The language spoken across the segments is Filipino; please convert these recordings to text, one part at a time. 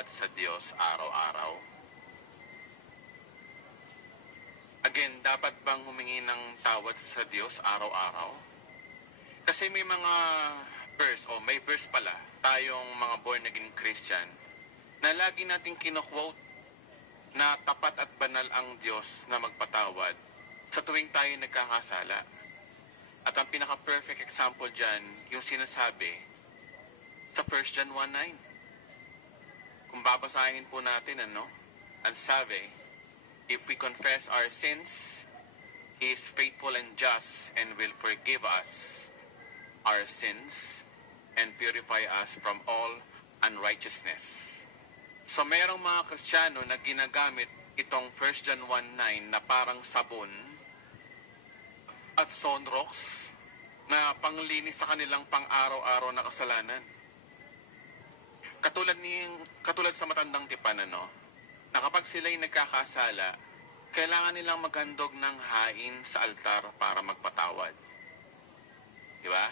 magpatawad sa Diyos araw-araw? Again, dapat bang humingi ng tawad sa Diyos araw-araw? Kasi may mga verse, may verse pala, tayong mga born-again Christian, na lagi nating kino-quote na tapat at banal ang Diyos na magpatawad sa tuwing tayo nagkakasala. At ang pinaka-perfect example dyan, yung sinasabi sa 1 John 1:9. Kung babasahin po natin, ang sabi, if we confess our sins, He is faithful and just and will forgive us our sins and purify us from all unrighteousness. So merong mga Kristiyano na ginagamit itong 1 John 1:9 na parang sabon at sunrox na panglinis sa kanilang pang-araw-araw na kasalanan. Katulad sa matandang tipan, na kapag sila'y nagkakasala, kailangan nilang maghandog ng hain sa altar para magpatawad. Di ba?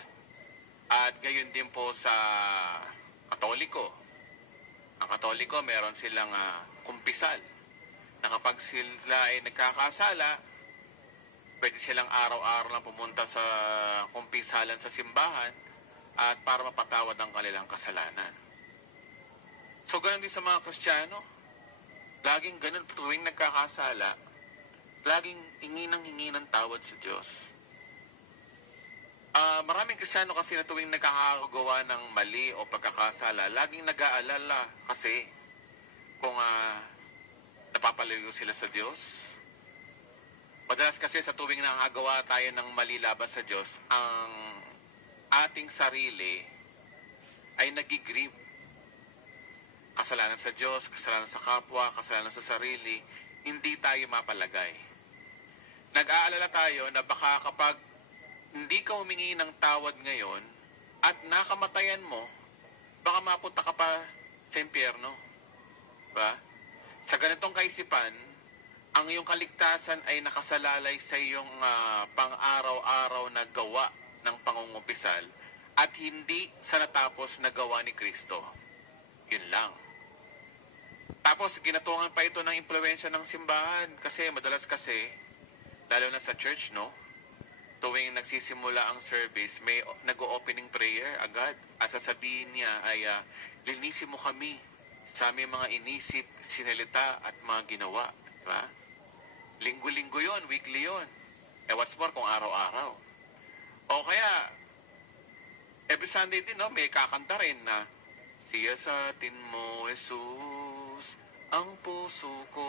At gayon din po sa Katoliko. Ang Katoliko, meron silang kumpisal. Na kapag sila ay nagkakasala, pwede silang araw-araw lang pumunta sa kumpisalan sa simbahan at para mapatawad ang kanilang kasalanan. So, ganun din sa mga Kristiyano. Laging ganun, tuwing nagkakasala, laging hingi ng tawad sa Diyos. Maraming Kristiyano kasi na tuwing nagkakagawa ng mali o pagkakasala, laging nag-aalala kasi kung napapalayo sila sa Diyos. Madalas kasi sa tuwing nakagawa tayo ng mali laban sa Diyos, ang ating sarili ay nagigrieve. Kasalanan sa Diyos, kasalanan sa kapwa, kasalanan sa sarili, hindi tayo mapalagay. Nag-aalala tayo na baka kapag hindi ka humingi ng tawad ngayon at nakamatayan mo, baka mapunta ka pa sa impyerno. Diba? Sa ganitong kaisipan, ang iyong kaligtasan ay nakasalalay sa iyong pang-araw-araw na gawa ng pangungumpisal at hindi sa natapos na gawa ni Kristo. Yun lang. Tapos, ginatungan pa ito ng impluwensya ng simbahan kasi madalas kasi, lalo na sa church, tuwing nagsisimula ang service, may nag-o-opening prayer agad at sasabihin niya ay linisin mo kami sa aming mga inisip, sinalita at mga ginawa. Diba? Linggo-linggo yon, weekly yon. What's more kung araw-araw. O kaya, every Sunday din, may kakanta rin na, siyasatin mo, Jesus, ang puso ko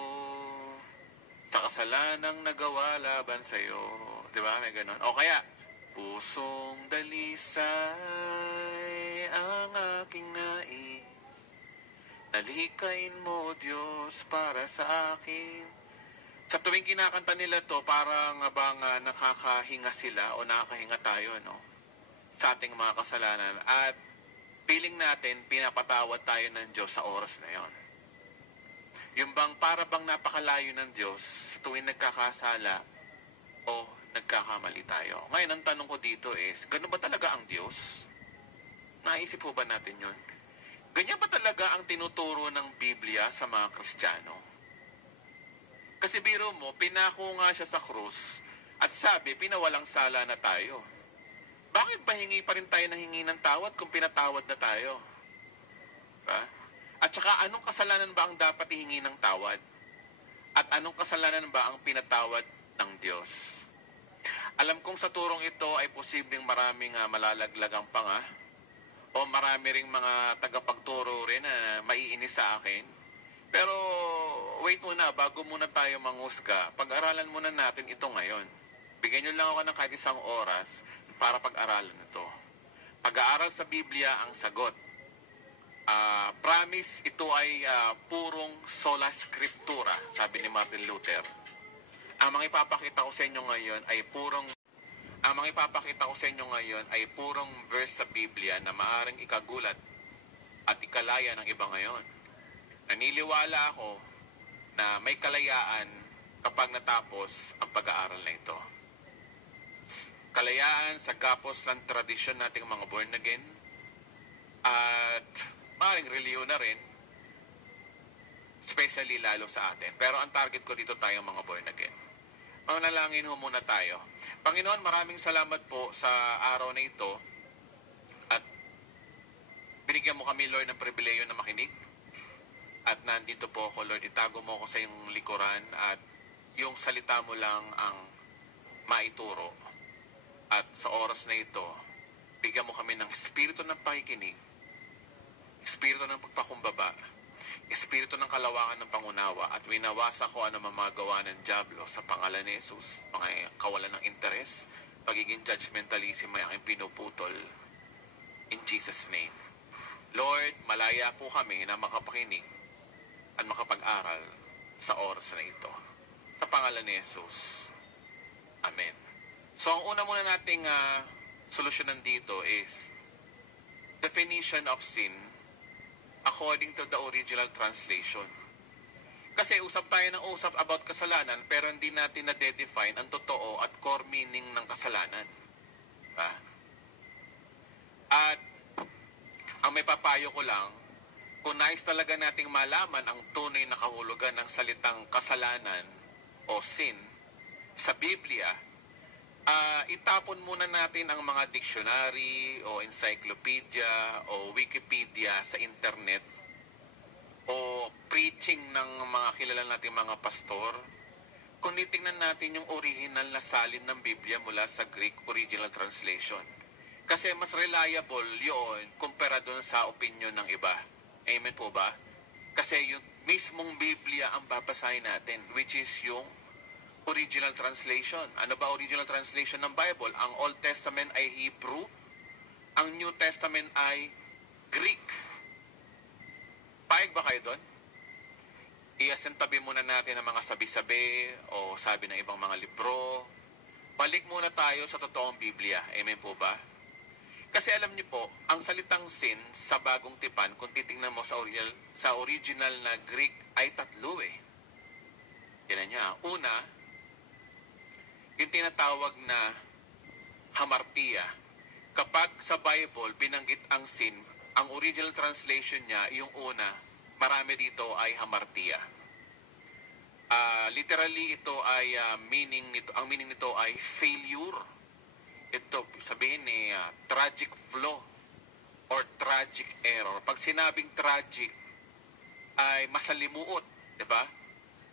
sa kasalanang nagawa laban sa'yo. Diba? May ganun. O kaya, pusong dalisay ang aking nais. Nalikain mo, Diyos, para sa akin. Sa tuwing kinakanta nila to, parang bang nakakahinga sila o nakakahinga tayo, sa ating mga kasalanan. At feeling natin, pinapatawad tayo ng Diyos sa oras na yon. Yung bang para bang napakalayo ng Diyos tuwing nagkakasala o nagkakamali tayo. Ngayon, ang tanong ko dito is, gano'n ba talaga ang Diyos? Naisip po ba natin yun? Ganyan ba talaga ang tinuturo ng Biblia sa mga Kristiyano? Kasi biro mo, pinako nga siya sa krus at sabi, pinawalang sala na tayo. Bakit ba hingi pa rin tayo na hingi ng tawad kung pinatawad na tayo? Diba? At saka, anong kasalanan ba ang dapat ihingi ng tawad? At anong kasalanan ba ang pinatawad ng Diyos? Alam kong sa turong ito ay posibleng maraming malalaglagang panga o marami ring mga tagapagturo rin na maiinis sa akin. Pero, wait muna, bago muna tayo manghusga, pag-aralan muna natin ito ngayon. Bigyan nyo lang ako ng kahit isang oras para pag-aralan ito. Pag-aaral sa Biblia ang sagot. Promise, ito ay purong sola scriptura, sabi ni Martin Luther. Ang mga ipapakita ko sa inyo ngayon ay purong verse sa Biblia na maaring ikagulat at ikalaya ng iba ngayon. Naniniwala ako na may kalayaan kapag natapos ang pag-aaral na ito. Kalayaan sa gapos ng tradisyon nating mga born again at maaaring reliyon na rin especially lalo sa atin. Pero ang target ko dito tayong mga born again. Manalangin ho muna tayo. Panginoon, maraming salamat po sa araw na ito at binigyan mo kami, Lord, ng pribileyo na makinig. At nandito po ako, Lord, itago mo ako sa iyong likuran at yung salita mo lang ang maituro. At sa oras na ito, bigyan mo kami ng espiritu ng pakikinig, espiritu ng pagpakumbaba, espiritu ng kalawakan ng pangunawa, at winawasa ko ano mamagawa ng dyablo sa pangalan ni Jesus, mga kawalan ng interes, pagiging judgmentalism ay aking pinuputol. In Jesus' name. Lord, malaya po kami na makapakinig at makapag-aral sa oras na ito. Sa pangalan ni Jesus. Amen. So, ang una muna nating solusyonan dito is definition of sin according to the original translation. Kasi usap tayo ng usap about kasalanan pero hindi natin na-define ang totoo at core meaning ng kasalanan. Diba? At ang may papayo ko lang, kung nais talaga nating malaman ang tunay na kahulugan ng salitang kasalanan o sin sa Biblia, itapon muna natin ang mga dictionary o encyclopedia o Wikipedia sa internet o preaching ng mga kilala nating mga pastor. Kung titingnan natin yung original na salin ng Biblia mula sa Greek original translation. Kasi mas reliable yun kumpara doon sa opinion ng iba. Amen po ba? Kasi yung mismong Biblia ang babasahin natin, which is yung original translation. Ano ba original translation ng Bible? Ang Old Testament ay Hebrew, ang New Testament ay Greek. Paig ba kayo doon? Iasintabi muna natin ang mga sabi-sabi o sabi ng ibang mga libro. Balik muna tayo sa totoong Biblia. Amen po ba? Kasi alam niyo po, ang salitang sin sa bagong tipan, kung titingnan mo sa original na Greek, ay tatlo eh. Yan niya. Una, yung tinatawag na hamartia. Kapag sa Bible binanggit ang sin, ang original translation niya, yung una, marami dito ay hamartia. Literally ito ay ang meaning nito ay failure. Ito sabihin ni tragic flaw or tragic error. Pag sinabing tragic ay masalimuot, 'di ba?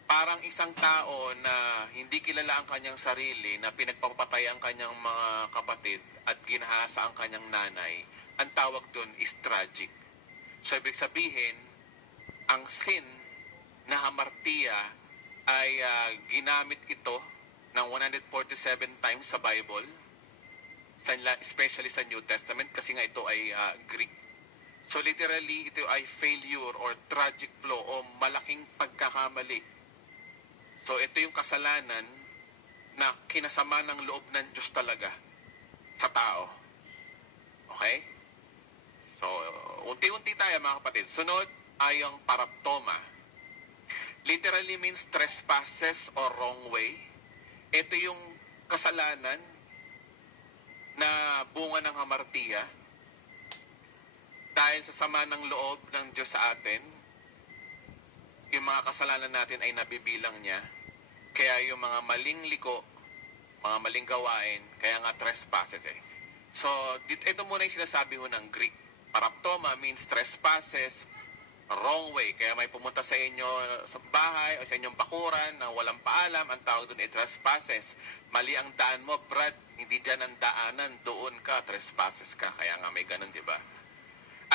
Parang isang tao na hindi kilala ang kanyang sarili, na pinagpapatay ang kanyang mga kapatid at ginahasa ang kanyang nanay, ang tawag doon is tragic. So, ibig sabihin, ang sin na hamartia ay ginamit ito ng 147 times sa Bible, especially sa New Testament, kasi nga ito ay Greek. So, literally, ito ay failure or tragic flaw o malaking pagkakamali. So, ito yung kasalanan na kinasama ng loob ng Diyos talaga sa tao. Okay? So, unti-unti tayo mga kapatid. Sunod ay yung paraptoma. Literally means trespasses or wrong way. Ito yung kasalanan na bunga ng hamartia dahil sa sama ng loob ng Diyos sa atin. Yung mga kasalanan natin ay nabibilang niya. Kaya yung mga maling liko, mga maling gawain, kaya nga trespasses eh. So, ito muna yung sinasabi ho ng Greek. Paraptoma means trespasses, wrong way. Kaya may pumunta sa inyo sa bahay o sa inyong bakuran na walang paalam, ang tawag doon ay trespasses. Mali ang daan mo, Brad, hindi dyan ang daanan, doon ka, trespasses ka. Kaya nga may ganun, di ba?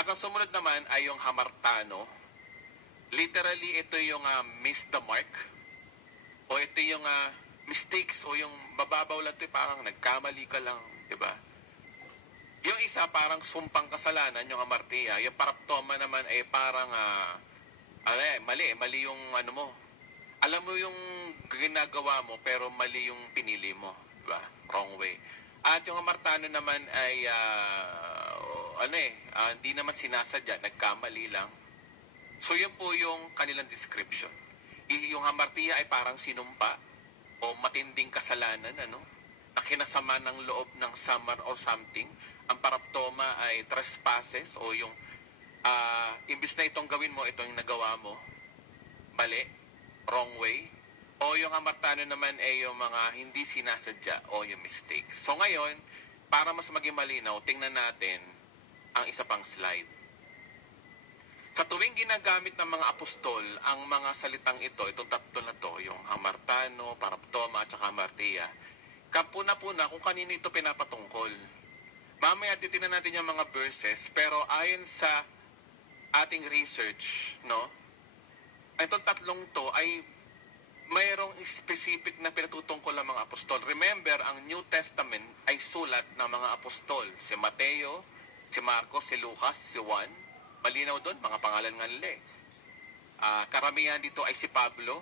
At ang sumunod naman ay yung hamartano. Literally, ito yung miss the mark. O ito yung mistakes o yung mababaw lang ito, parang nagkamali ka lang, di ba? Yung isa parang sumpang kasalanan, yung hamartia. Yung paraptoma naman ay parang mali yung ano mo. Alam mo yung ginagawa mo pero mali yung pinili mo, di ba? Wrong way. At yung hamartano naman ay hindi naman sinasadya, nagkamali lang. So yun po yung kanilang description. Yung hamartia ay parang sinumpa o matinding kasalanan, na kinasama ng loob ng someone or something. Ang paraptoma ay trespasses o yung imbis na itong gawin mo, itong nagawa mo, mali, wrong way, o yung hamartano naman ay yung mga hindi sinasadya o yung mistake. So ngayon, para mas maging malinaw, tingnan natin ang isa pang slide. Sa tuwing ginagamit ng mga apostol ang mga salitang ito, itong tatlo na to, yung hamartano, paraptoma, at saka hamartia, kapuna-puna kung kanino ito pinapatungkol. Mamaya titingnan natin yung mga verses, pero ayon sa ating research, no, itong tatlong to ay mayroong specific na pinatutungkol ng mga apostol. Remember, ang New Testament ay sulat ng mga apostol. Si Mateo, si Marcos, si Lucas, si Juan. Malinaw doon, mga pangalan nga nila. Karamihan dito ay si Pablo,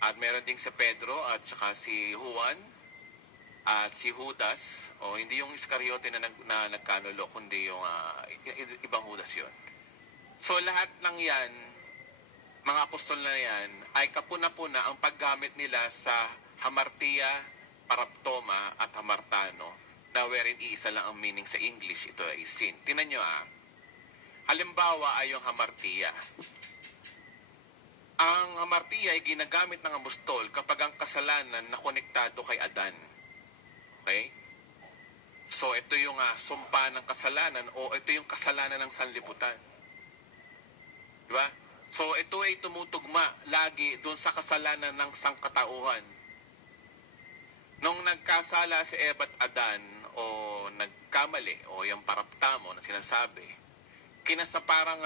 at meron ding si Pedro, at saka si Juan, at si Judas, o hindi yung Iscariote na nagkanulo, kundi yung ibang Judas yun. So lahat ng yan, mga apostol na yan, ay kapuna-puna ang paggamit nila sa hamartia, paraptoma, at hamartano, na wherein iisa lang ang meaning sa English, ito ay sin. Tingnan nyo halimbawa ay yung hamartia. Ang hamartia ay ginagamit ng apostol kapag ang kasalanan na konektado kay Adan. Okay? So ito yung sumpa ng kasalanan o ito yung kasalanan ng sanlibutan. Diba? So ito ay tumutugma lagi doon sa kasalanan ng sangkatauhan. Nung nagkasala si Eva at Adan o nagkamali o yung paraptamo na sinasabi, kinasa parang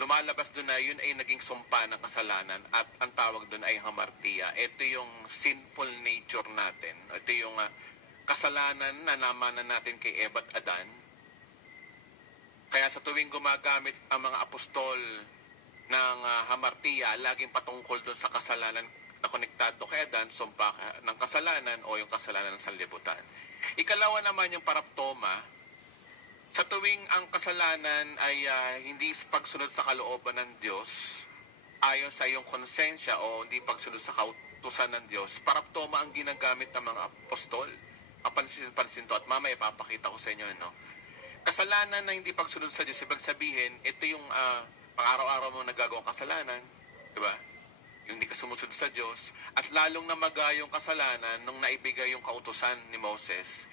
lumalabas doon na yun ay naging sumpa ng kasalanan at ang tawag doon ay hamartia. Ito yung sinful nature natin. Ito yung kasalanan na namanan natin kay Eva at Adan. Kaya sa tuwing gumagamit ang mga apostol ng hamartia, laging patungkol doon sa kasalanan na konektado kay Adan, sumpa ng kasalanan o yung kasalanan ng sanlibutan. Ikalawa naman yung paraptoma. Sa tuwing ang kasalanan ay hindi pagsunod sa kalooban ng Diyos, ayon sa iyong konsensya o hindi pagsunod sa kautusan ng Diyos, paraptoma ang ginagamit ng mga apostol. Pansin to at mamaya ipapakita ko sa inyo. No? Kasalanan na hindi pagsunod sa Diyos, ibig sabihin, ito yung pang-araw-araw mo nagagawang kasalanan, di ba? Yung hindi ka sumusunod sa Diyos, at lalong namaga yung kasalanan nung naibigay yung kautusan ni Moses.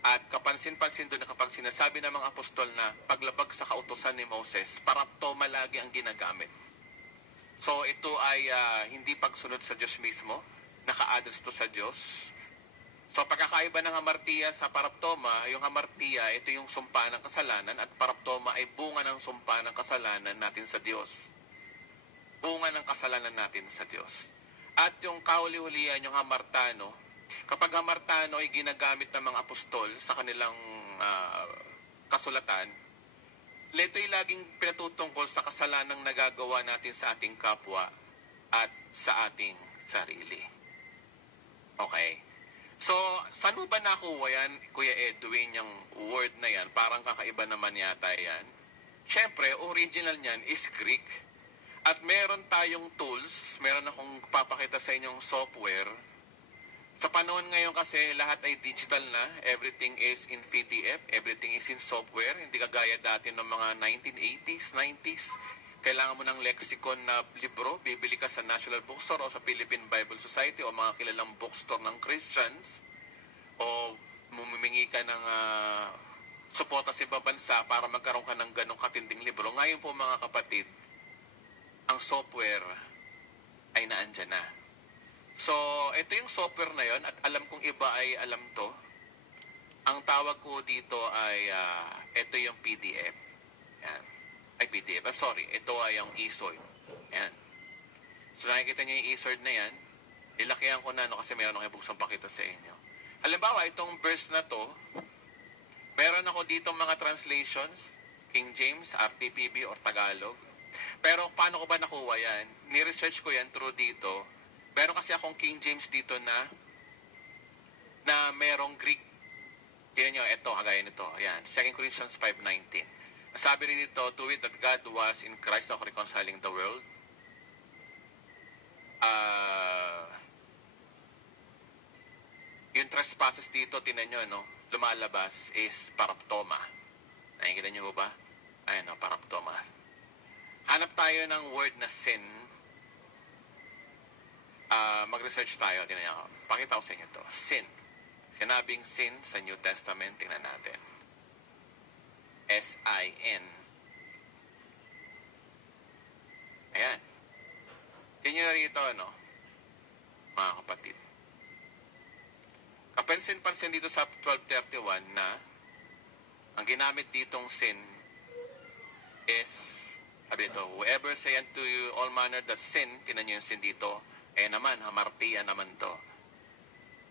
At kapansin-pansin doon na kapag sinasabi ng mga apostol na paglabag sa kautusan ni Moses, paraptoma lagi ang ginagamit. So ito ay hindi pagsunod sa Diyos mismo, naka-address to sa Diyos. So pagkakaiba ng hamartia sa paraptoma, yung hamartia, ito yung sumpa ng kasalanan at paraptoma ay bunga ng sumpa ng kasalanan natin sa Diyos. Bunga ng kasalanan natin sa Diyos. At yung kauli-hulihan, yung hamartano, kapag hamartano ay ginagamit ng mga apostol sa kanilang kasulatan, ito'y laging pinatutungkol sa kasalanang nagagawa natin sa ating kapwa at sa ating sarili. Okay. So, saan mo ba nakuha yan, Kuya Edwin, yung word na yan? Parang kakaiba naman yata yan. Siyempre, original niyan is Greek. At meron tayong tools, meron akong papakita sa inyong software. Sa panahon ngayon kasi lahat ay digital na. Everything is in PDF, everything is in software. Hindi kagaya dati ng mga 1980s, 90s. Kailangan mo ng lexicon na libro, bibili ka sa National Bookstore o sa Philippine Bible Society o mga kilalang bookstore ng Christians o mumimingi ka ng suporta sa ibang bansa para magkaroon ka ng ganong katinding libro. Ngayon po mga kapatid, ang software ay naandyan na. So, ito yung software na yon at alam kong iba ay alam to. Ang tawag ko dito ay ito yung PDF. Yan. Ay PDF. I'm sorry. Ito ay yung eSword. Yan. So nakikita niyo yung eSword na yan. Ilakihan ko na kasi meron akong ibuksang pakita sa inyo. Halimbawa, itong verse na to, meron ako dito mga translations, King James, RTPB, or Tagalog. Pero paano ko ba nakuha yan? Ni-research ko yan through dito. Meron kasi akong King James dito na merong Greek. Tingnan nyo, ito, kagaya nito. Ayan, 2 Corinthians 5:19. Sabi rin dito, to wit that God was in Christ of reconciling the world. Yung trespasses dito, tinan nyo, no? Lumalabas is paraptoma. Nakikita nyo ba? Ayan, no, paraptoma. Hanap tayo ng word na sin. mag-research tayo. Pakita ko sa inyo to. Sin. Sinabing sin sa New Testament, tingnan natin. S-I-N. Ayan. Tingnan nyo rito, mga kapatid. Kapansin-pansin dito sa 12:31 na ang ginamit ditong sin is, sabi ito, whoever say unto you all manner that sin, tinan nyo yung sin dito, naman, hamartia naman to.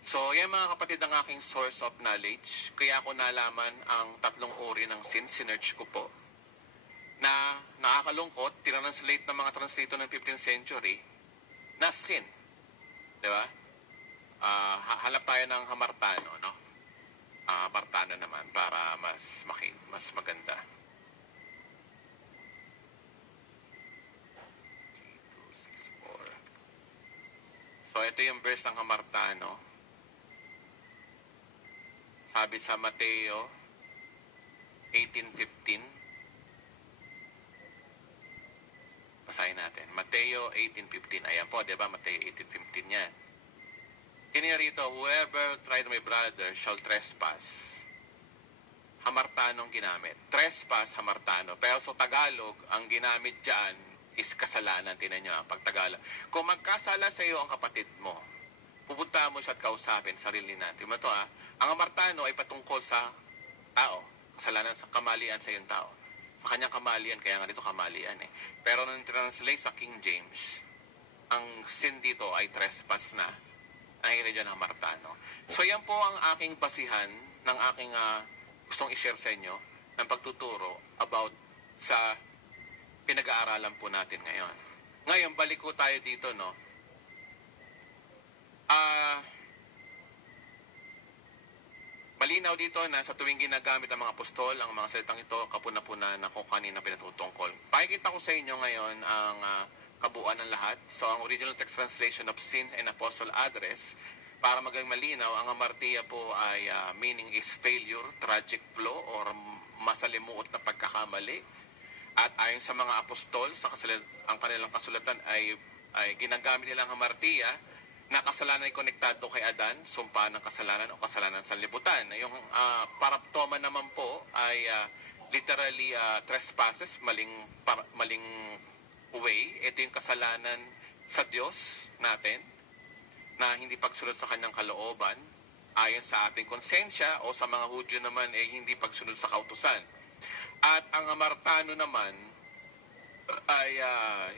So, yan mga kapatid ang aking source of knowledge. Kaya ako nalaman ang tatlong uri ng sin. Sinearch ko po. Na nakakalungkot, tinranslate ng mga translator ng 15th century na sin. Diba? Hanap tayo ng hamartano, no? Hamartano naman para mas maganda. So, ito yung verse ng hamartano. Sabi sa Mateo 18:15. Basahin natin. Mateo 18:15. Ayan po, di ba? Mateo 18:15 yan. Kiniya rito, whoever tried my brother shall trespass. Hamartanong ginamit. Trespass, hamartano. Pero sa Tagalog, ang ginamit dyan is kasalanan. Tinan nyo, pag Tagalog. Kung magkasala sa iyo ang kapatid mo, pupunta mo siya at kausapin, sarili natin. Tingnan mo ito, ang hamartano ay patungkol sa tao. Kasalanan sa kamalian sa iyong tao. Sa kanyang kamalian, kaya nga dito kamalian eh. Pero nung translate sa King James, ang sin dito ay trespass na. Nakikita dyan ang hamartano. So yan po ang aking basihan ng aking gustong i-share sa inyo ng pagtuturo about sa pinag-aaralan po natin ngayon. Ngayon, balik ko tayo dito, no? Malinaw dito na sa tuwing ginagamit ang mga apostol, ang mga salitang ito, kapuna-puna na kung kanina pinatutungkol. Pakikita ko sa inyo ngayon ang kabuuan ng lahat. So, ang original text translation of sin and apostle address, para maging malinaw, ang hamartia po ay meaning is failure, tragic flaw, or masalimuot na pagkakamali. At ayon sa mga apostol, ang kanilang kasulatan ay ginagamit nilang hamartia na kasalanan ay konektado kay Adan, sumpa ng kasalanan o kasalanan sa libutan. Yung paraptoma naman po ay literally trespasses, maling way. Ito yung kasalanan sa Diyos natin na hindi pagsunod sa kanyang kalooban ayon sa ating konsensya, o sa mga Hudyo naman hindi pagsunod sa kautusan. At ang hamartano naman ay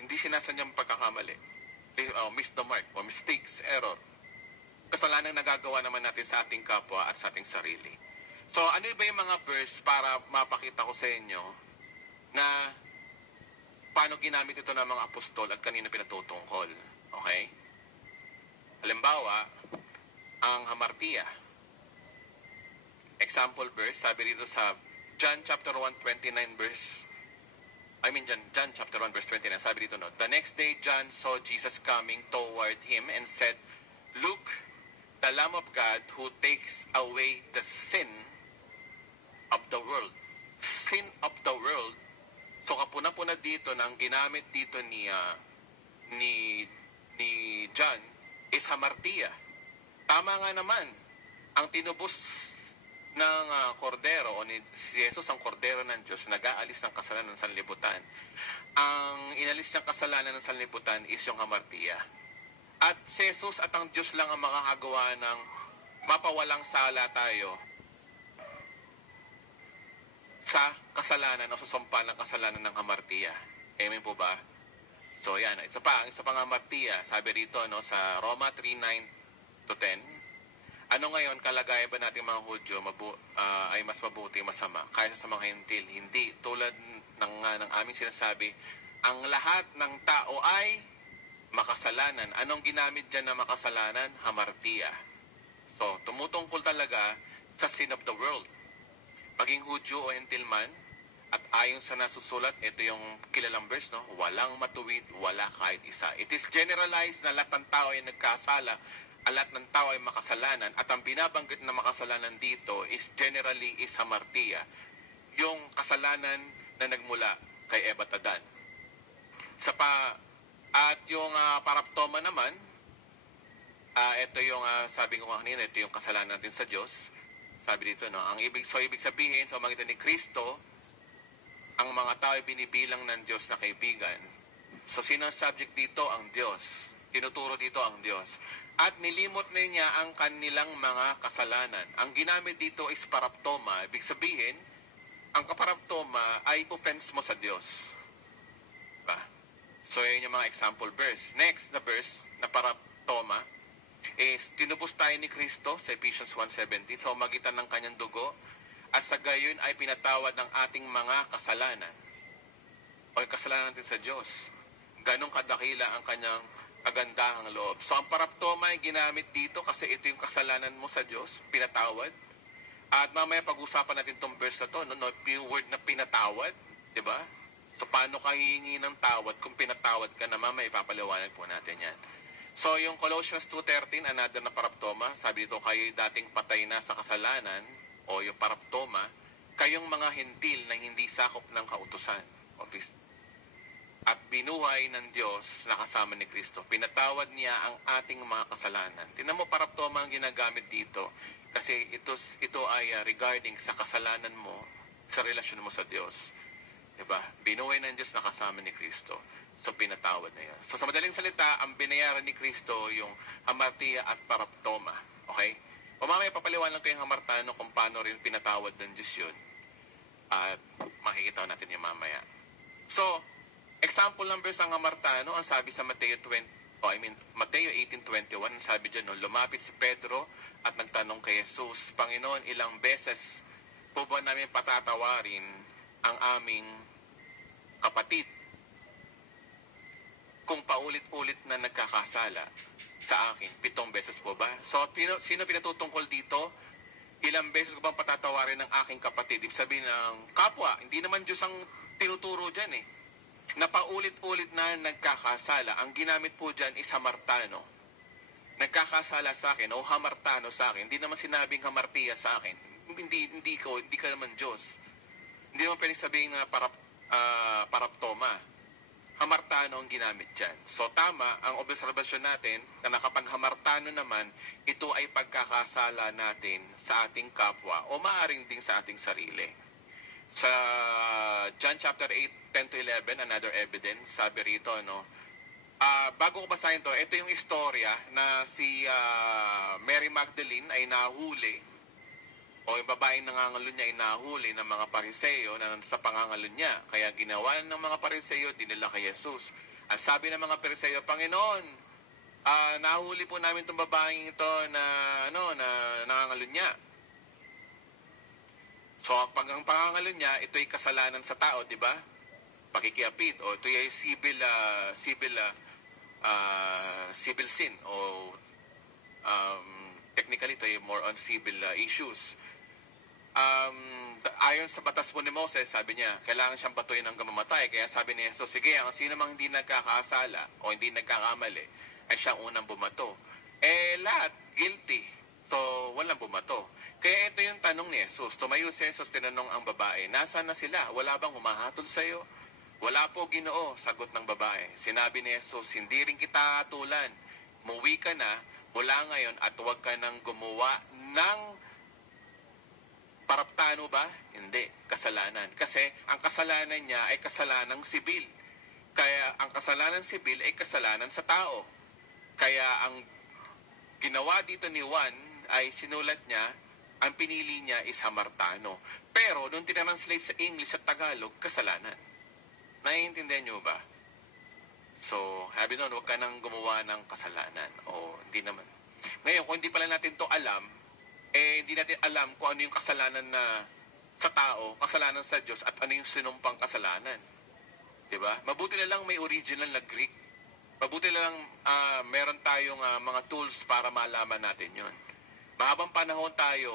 hindi sinasadyang pagkakamali. Miss the mark o mistakes, error. Kasalanan nagagawa naman natin sa ating kapwa at sa ating sarili. So, ano ba yung mga verse para mapakita ko sa inyo na paano ginamit ito ng mga apostol at kanina pinatutungkol? Okay? Halimbawa, ang hamartia. Example verse, sabi dito sa John chapter 1:29 verse John chapter 1 verse 29, sabi dito, the next day John saw Jesus coming toward him and said, "Look, the Lamb of God who takes away the sin of the world." Sin of the world. So kapuna-puna dito na ang ginamit dito ni John is hamartia. Tama nga naman, ang tinubos ng kordero o si Jesus ang kordero ng Diyos, nag-aalis ng kasalanan ng sanlibutan. Ang inalis niyang kasalanan ng sanlibutan is yung hamartia. At si Jesus at ang Diyos lang ang makakagawa ng mapawalang sala tayo sa kasalanan o sa sumpa ng kasalanan ng hamartia. Amen po ba? So yan, isa pang hamartia, sabi rito sa Roma 3:9-10, ano ngayon, kalagayan ba nating mga Hudyo ay mas mabuti, masama, kaysa sa mga Hentil? Hindi. Tulad ng aming sinasabi, ang lahat ng tao ay makasalanan. Anong ginamit dyan na makasalanan? Hamartia. So, tumutungkol talaga sa sin of the world. Maging Hudyo o Hentil man, at ayon sa nasusulat, ito yung kilalang verse, walang matuwid, wala kahit isa. It is generalized na lahat ng tao ay nagkasala, lahat ng tao ay makasalanan, at ang binabanggit na makasalanan dito is generally is hamartia, yung kasalanan na nagmula kay Eva at Adan. At yung paraptoma naman ito yung sabi ko kanina, ito yung kasalanan natin sa Diyos. Sabi dito, no, ibig sabihin sa magitan ni Kristo, ang mga tao ay binibilang ng Diyos na kaibigan. So sino ang subject dito? Ang Diyos. Tinuturo dito ang Diyos. At nilimot na niya ang kanilang mga kasalanan. Ang ginamit dito is paraptoma. Ibig sabihin, ang kaparaptoma ay offense mo sa Diyos. Diba? So yun yung mga example verse. Next na verse na paraptoma is tinubos tayo ni Kristo sa Ephesians 1:17 sa magitan ng kanyang dugo at sa gayon ay pinatawad ng ating mga kasalanan o kasalanan natin sa Diyos. Ganong kadakila ang kanyang kagandahang loob. So ang paraptoma ay ginamit dito kasi ito yung kasalanan mo sa Diyos, pinatawad. At mamaya pag-usapan natin itong verse na to, no? Yung word na pinatawad, di ba? So paano ka hihingi ng tawad kung pinatawad ka na, mamaya ipapaliwanag po natin yan. So yung Colossians 2:13, another na paraptoma, sabi dito, kayo dating patay na sa kasalanan, o yung paraptoma, kayong mga hentil na hindi sakop ng kautusan. At binuhay ng Diyos na kasama ni Kristo. Pinatawad niya ang ating mga kasalanan. Tingnan mo, paraptoma ang ginagamit dito kasi ito ay regarding sa kasalanan mo, sa relasyon mo sa Diyos. Diba? Binuhay ng Diyos na kasama ni Kristo. So, pinatawad na yan. So, sa madaling salita, ang binayaran ni Kristo yung hamartia at paraptoma. Okay? O mamaya papaliwanag ko yung hamartano kung paano rin pinatawad ng Diyos yun. At makikita natin yung mamaya. So, example ng verse ng hamartano, ang sabi sa Mateo 18:21, sabi dyan, no, lumapit si Pedro at nagtanong kay Jesus, Panginoon, ilang beses po ba namin patatawarin ang aming kapatid kung paulit-ulit na nagkakasala sa akin? 7 beses po ba? So, sino pinatutungkol dito? Ilang beses ko bang patatawarin ng aking kapatid? Ibig sabihin ng kapwa, hindi naman Diyos ang tinuturo dyan eh. Na paulit-ulit na nagkakasala. Ang ginamit po dyan is hamartano. Nagkakasala sa akin o hamartano sa akin. Hindi naman sinabing hamartiya sa akin. Hindi ka naman Diyos. Hindi naman pwedeng sabihin na paraptoma. Hamartano ang ginamit dyan. So tama, ang obserbasyon natin na nakapaghamartano naman, ito ay pagkakasala natin sa ating kapwa o maaring din sa ating sarili. Sa John chapter 8:10-11, another evidence, sabi rito, no? Bago ko basahin to, ito yung istorya na si Mary Magdalene ay nahuli, o yung babaeng nangangalo niya ay nahuli ng mga Pariseo na sa pangangalo niya. Kaya ginawa ng mga Pariseo, dinala kay Jesus. At sabi ng mga Pariseo, Panginoon, nahuli po namin itong babaeng ito na nangangalo niya. So, pag ang pangangalo niya, ito ay kasalanan sa tao, di ba? Pakikiapid, o ito ay civil sin, o technically, ito ay more on civil issues. Ayon sa batas po ni Moses, sabi niya, kailangan siyang batuin hanggang mamatay. Kaya sabi ni Jesus, sige, ang sino mang hindi nagkakaasala o hindi nagkakamali, ay siyang unang bumato. Lahat, guilty. So, walang bumato. Kaya ito yung tanong ni Jesus. Tumayo si Jesus, tinanong ang babae, nasaan na sila? Wala bang humahatol sa'yo? Wala po, Ginoo, sagot ng babae. Sinabi ni Jesus, hindi rin kita hatulan. Muwi ka na mula ngayon at huwag ka nang gumawa ng paraptano ba? Hindi, kasalanan. Kasi ang kasalanan niya ay kasalanang sibil. Kaya ang kasalanan sibil ay kasalanan sa tao. Kaya ang ginawa dito ni Juan ay sinulat niya, ang pinili niya is hamartano. Pero, nung tinranslate sa English at Tagalog, kasalanan. Naiintindihan niyo ba? So, sabi noon, huwag ka nang gumawa ng kasalanan. O, hindi naman. Ngayon, kung hindi pala natin to alam, hindi natin alam kung ano yung kasalanan na sa tao, kasalanan sa Diyos, at ano yung sinumpang kasalanan. Diba? Mabuti na lang may original na Greek. Mabuti na lang meron tayong mga tools para malaman natin yon. Mahabang panahon tayo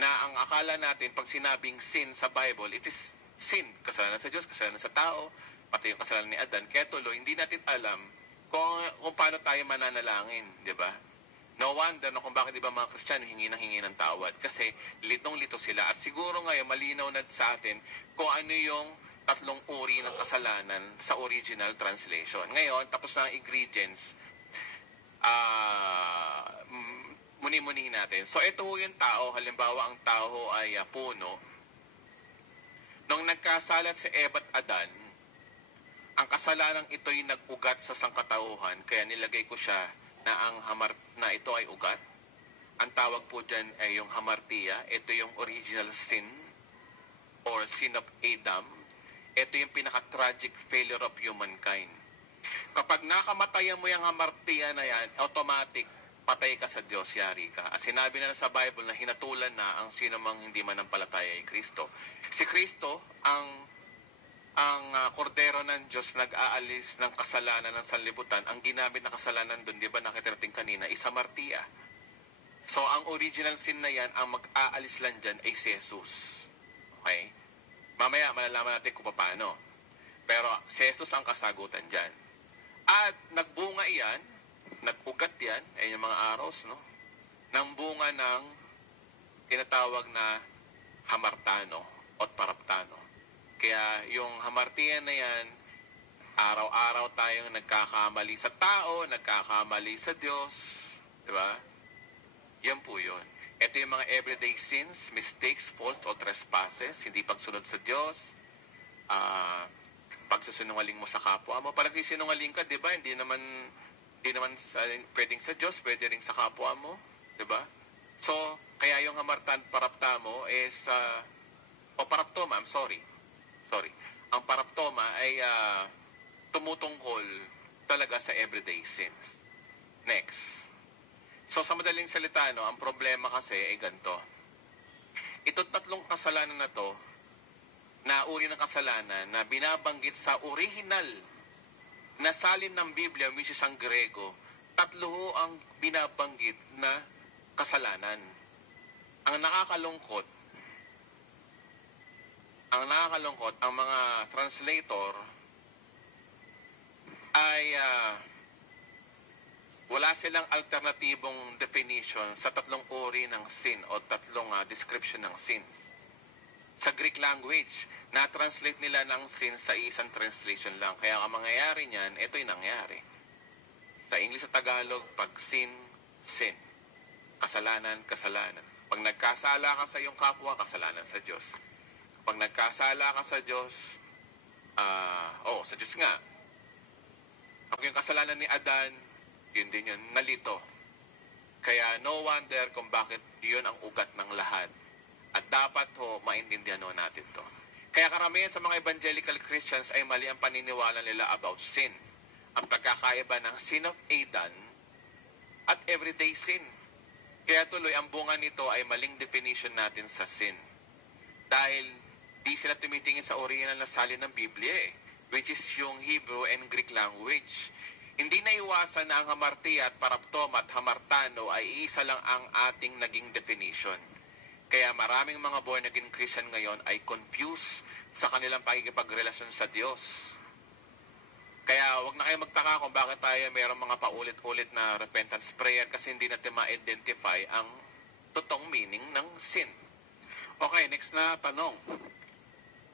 na ang akala natin pag sinabing sin sa Bible, it is sin. Kasalanan sa Diyos, kasalanan sa tao, pati yung kasalanan ni Adan. Kaya tuloy, hindi natin alam kung paano tayo mananalangin, di ba? No wonder na kung bakit iba mga Kristiyano hingi ng tawad. Kasi litong-lito sila. At siguro ngayon, malinaw na sa atin kung ano yung 3 uri ng kasalanan sa original translation. Ngayon, tapos na ang ingredients. muni-munihin natin. So ito ho yung tao, halimbawa ang tao ho ay puno. Nung nagkasala si Eva at Adan, ang kasalanang ito'y nag-ugat sa sangkatauhan, kaya nilagay ko siya na ito ay ugat. Ang tawag po dyan ay yung hamartia. Ito yung original sin or sin of Adam. Ito yung pinaka-tragic failure of humankind. Kapag nakamatayan mo yung hamartia na yan, automatic patay ka sa Diyos, yari ka. At sinabi na sa Bible na hinatulan na ang sino mang hindi manampalataya ay Kristo. Si Kristo, ang kordero ng Diyos nag-aalis ng kasalanan ng sanlibutan. Ang ginamit na kasalanan doon, di ba nakitirating kanina, is hamartia. So, ang original sin na yan, ang mag-aalis lang dyan ay si Jesus. Okay? Mamaya, malalaman natin kung paano. Pero, si Jesus ang kasagutan dyan. At, nagbunga yan, nag-ugat yan, ay yung mga arrows, no? Ng bunga ng tinatawag na hamartano o paraptano. Kaya, yung hamartiyan na yan, araw-araw tayong nagkakamali sa tao, nagkakamali sa Diyos, di ba? Yan po yun. Ito yung mga everyday sins, mistakes, faults, o trespasses, hindi pagsunod sa Diyos, pagsusunungaling mo sa kapwa mo. Pag nagsisinungaling ka, di ba, hindi naman pwedeng sa Diyos, pwede rin sa kapwa mo, di ba? So, kaya yung hamartan, parapta mo is, paraptoma, sorry. Ang paraptoma ay tumutungkol talaga sa everyday sins. Next. So, sa madaling salita, no, ang problema kasi ay ganito. Ito tatlong kasalanan na to, na uri ng kasalanan na binabanggit sa original na salin ng Biblia, which is ang Grego, tatlo ho ang binabanggit na kasalanan. Ang nakakalungkot, ang mga translator ay wala silang alternatibong definition sa tatlong uri ng sin o tatlong description ng sin. Sa Greek language, na-translate nila ng sin sa isang translation lang. Kaya ang mangyayari niyan, ito'y nangyari. Sa English at Tagalog, pag sin, sin. Kasalanan, kasalanan. Pag nagkasala ka sa iyong kapwa, kasalanan sa Diyos. Pag nagkasala ka sa Diyos, sa Diyos nga. Pag yung kasalanan ni Adan, yun din yun, nalito. Kaya no wonder kung bakit yun ang ugat ng lahat. At dapat maintindihan natin to. Kaya karamihan sa mga evangelical Christians ay mali ang paniniwala nila about sin. Ang pagkakaiba ng sin of Adam at everyday sin. Kaya tuloy, ang bunga nito ay maling definition natin sa sin. Dahil di sila tumitingin sa original na salin ng Biblia which is yung Hebrew and Greek language. Hindi na iwasan na ang hamartia at paraptoma at hamartano ay isa lang ang ating naging definition. Kaya maraming mga born-again Christian ngayon ay confused sa kanilang pakikipagrelasyon sa Diyos. Kaya wag na kayo magtaka kung bakit tayo mayroong mga paulit-ulit na repentance prayer kasi hindi natin ma-identify ang totoong meaning ng sin. Okay, next na tanong.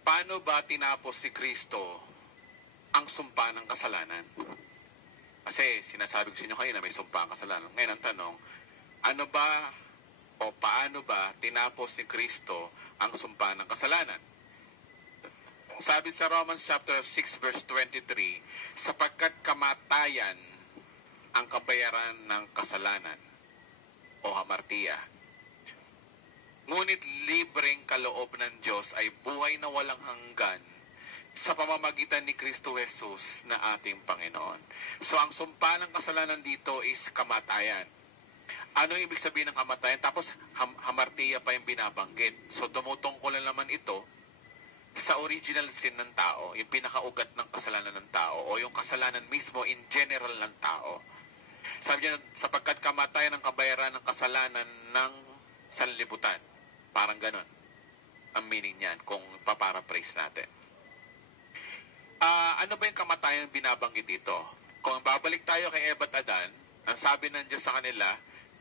Paano ba tinapos si Kristo ang sumpa ng kasalanan? Kasi sinasabi ko sa inyo kayo na may sumpa ang kasalanan. Ngayon ang tanong, ano ba o paano ba tinapos ni Kristo ang sumpa ng kasalanan? Sabi sa Romans chapter 6 verse 23, sapagkat kamatayan ang kabayaran ng kasalanan o hamartia. Ngunit libreng kaloob ng Diyos ay buhay na walang hanggan sa pamamagitan ni Kristo Jesus na ating Panginoon. So ang sumpa ng kasalanan dito is kamatayan. Ano ibig sabihin ng kamatayan? Tapos hamartia pa yung binabanggit. So tumutungkol na naman ito sa original sin ng tao, yung pinakaugat ng kasalanan ng tao o yung kasalanan mismo in general ng tao. Sabi niya, sapagkat kamatayan ang kabayaran ng kasalanan ng sanlibutan. Parang ganon ang meaning niyan kung paparaphrase natin. Ano ba yung kamatayan binabanggit dito? Kung babalik tayo kay Eva at Adan, ang sabi ng Diyos sa kanila,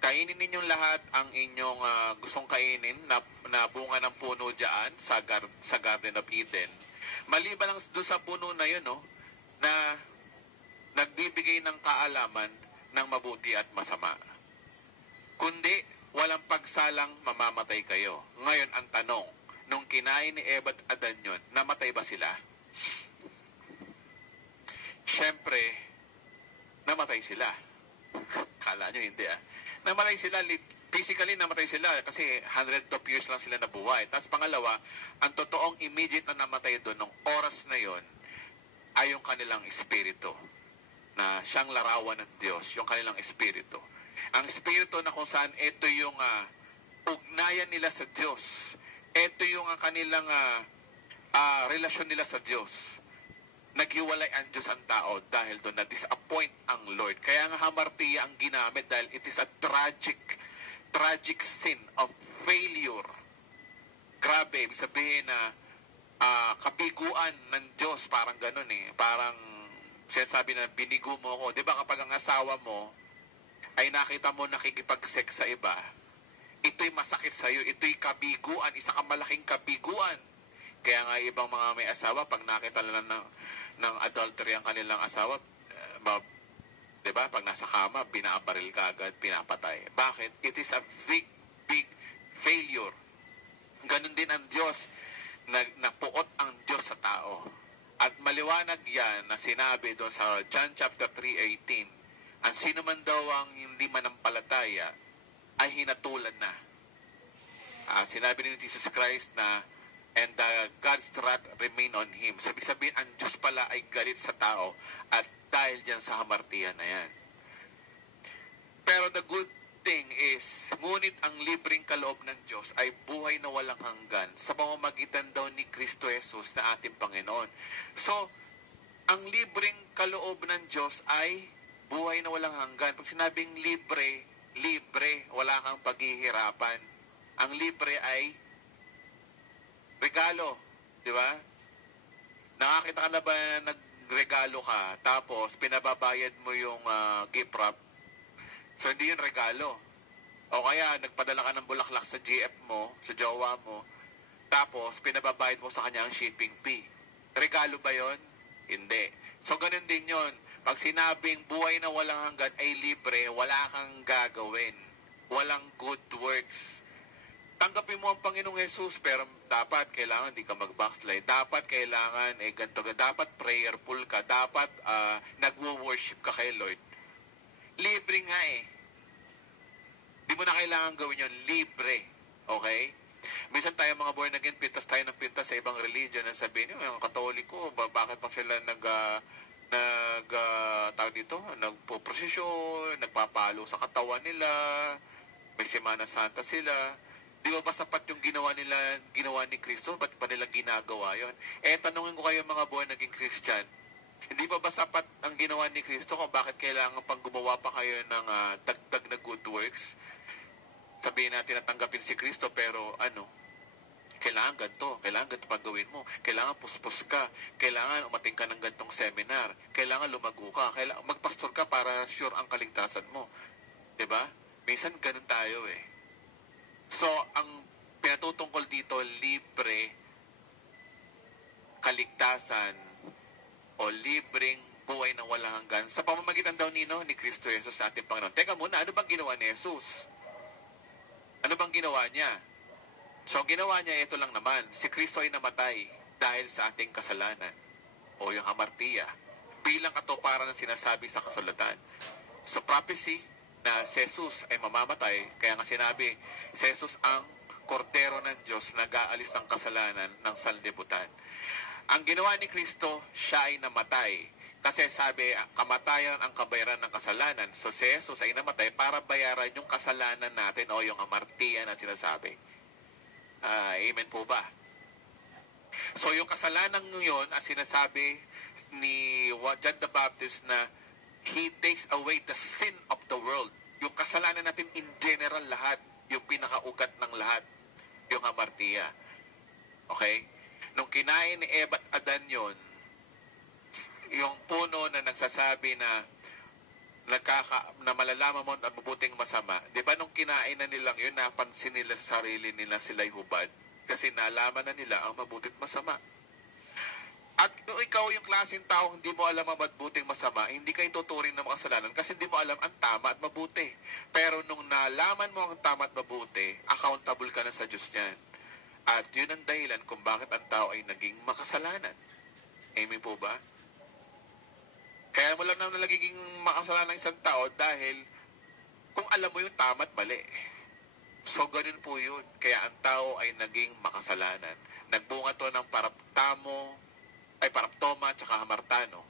kainin ninyong lahat ang inyong gustong kainin na bunga ng puno dyan sa Garden of Eden. Maliban lang doon sa puno na yun, na nagbibigay ng kaalaman ng mabuti at masama. Kundi, walang pagsalang mamamatay kayo. Ngayon, ang tanong, nung kinain ni Eva at Adan yun, namatay ba sila? Siyempre, namatay sila. Kala nyo hindi Namatay sila, physically namatay sila kasi 100 of years lang sila nabuhay. Tapos pangalawa, ang totoong immediate na namatay doon ng oras na yon ay yung kanilang espiritu na siyang larawan ng Diyos, yung kanilang espiritu. Ang espiritu na kung saan ito yung ugnayan nila sa Diyos. Ito yung kanilang relasyon nila sa Diyos. Naghiwalay ang Diyos ang tao dahil doon na-disappoint ang Lord. Kaya nga hamartiya ang ginamit dahil it is a tragic sin of failure. Grabe, ibig sabihin na kabiguan ng Diyos, parang ganun Parang sinasabi na binigo mo ako. Di ba kapag ang asawa mo ay nakita mo nakikipag-sex sa iba, ito'y masakit sa'yo, ito'y kabiguan, isa kang malaking kabiguan. Kaya nga ibang mga may asawa, pag nakita nila ng adultery ang kanilang asawa, diba? Pag nasa kama, binabaril ka agad, pinapatay. Bakit? It is a big failure. Ganon din ang Diyos, napuot ang Diyos sa tao. At maliwanag yan na sinabi doon sa John chapter 3:18, ang sino man daw ang hindi manampalataya ay hinatulan na. Sinabi ni Jesus Christ na and God's wrath remain on him. So, ibig sabihin, ang Diyos pala ay galit sa tao at dahil dyan sa hamartiyan na yan. Pero the good thing is, ngunit ang libreng kaloob ng Diyos ay buhay na walang hanggan sa pamamagitan daw ni Kristo Jesus na ating Panginoon. So, ang libreng kaloob ng Diyos ay buhay na walang hanggan. Pag sinabing libre, wala kang paghihirapan. Ang libre ay regalo, di ba? Nakakita ka na ba na nagregalo ka, tapos pinababayad mo yung gift wrap? So, hindi yun regalo. O kaya, nagpadala ka ng bulaklak sa GF mo, sa jowa mo, tapos pinababayad mo sa kanya ang shipping fee. Regalo ba yon? Hindi. So, ganun din yon. Pag sinabing buhay na walang hanggan ay libre, wala kang gagawin. Walang good works. Tanggapin mo ang Panginoong Jesus, pero dapat kailangan di ka mag-backslide. Dapat kailangan ganito, dapat prayerful ka, dapat nagwo-worship ka kay Lord. Libre nga Di mo na kailangan gawin yun, libre. Okay? Minsan tayo mga born again, pintas tayo ng pintas sa ibang religion na sabihin nyo, yung Katoliko, bakit pa sila nagpo-prosesyon, nagpapalo sa katawan nila, may Semana Santa sila. Di ba sapat yung ginawa ni Kristo? Ba't pa nila ginagawa yon? Tanungin ko kayo mga born again Christian, hindi ba sapat ang ginawa ni Kristo kung bakit kailangan pang gumawa pa kayo ng dagdag na good works? Sabihin natin na tanggapin si Kristo, pero kailangan ganito pagawin mo. Kailangan puspos ka. Kailangan umating ka ng gantong seminar. Kailangan lumago ka. Kailangan magpastor ka para sure ang kaligtasan mo. Diba? Minsan ganun tayo So, ang pinatutungkol dito, libre, kaligtasan, o libreng buhay na walang hanggan sa pamamagitan daw ni Kristo Jesus na ating Panginoon. Teka muna, ano bang ginawa ni Jesus? Ano bang ginawa niya? So, ang ginawa niya, ito lang naman. Si Kristo ay namatay dahil sa ating kasalanan o yung hamartiya bilang katuparan ng sinasabi sa kasulatan. So, prophecy na si Jesus ay mamamatay, kaya nga sinabi, si Jesus ang kordero ng Diyos na nag-aalis ng kasalanan ng sanlibutan. Ang ginawa ni Kristo, siya ay namatay. Kasi sabi, kamatayan ang kabayaran ng kasalanan. So si Jesus ay namatay para bayaran yung kasalanan natin o yung hamartiyan na sinasabi. Amen po ba? So yung kasalanan ngayon, as sinasabi ni John the Baptist na He takes away the sin of the world. Yung kasalanan natin in general lahat, yung pinakaugat ng lahat, yung hamartiya. Okay? Nung kinain ni Eva at Adan yun, yung puno na nagsasabi na malalaman mo at mabuting masama, di ba nung kinain na nilang yun, napansin nila sa sarili nila sila'y hubad kasi nalaman na nila ang mabutit masama. At ikaw yung klaseng tao hindi mo alam ang mabuting masama, hindi ka ituturing na makasalanan kasi hindi mo alam ang tama at mabuti. Pero nung nalaman mo ang tama at mabuti, accountable ka na sa Diyos niyan. At yun ang dahilan kung bakit ang tao ay naging makasalanan. Amen po ba? Kaya mo lang naman nagiging makasalanan ng isang tao dahil kung alam mo yung tama at mali. So, ganun po yun. Kaya ang tao ay naging makasalanan. Nagbunga to ng paraptoma at saka hamartano.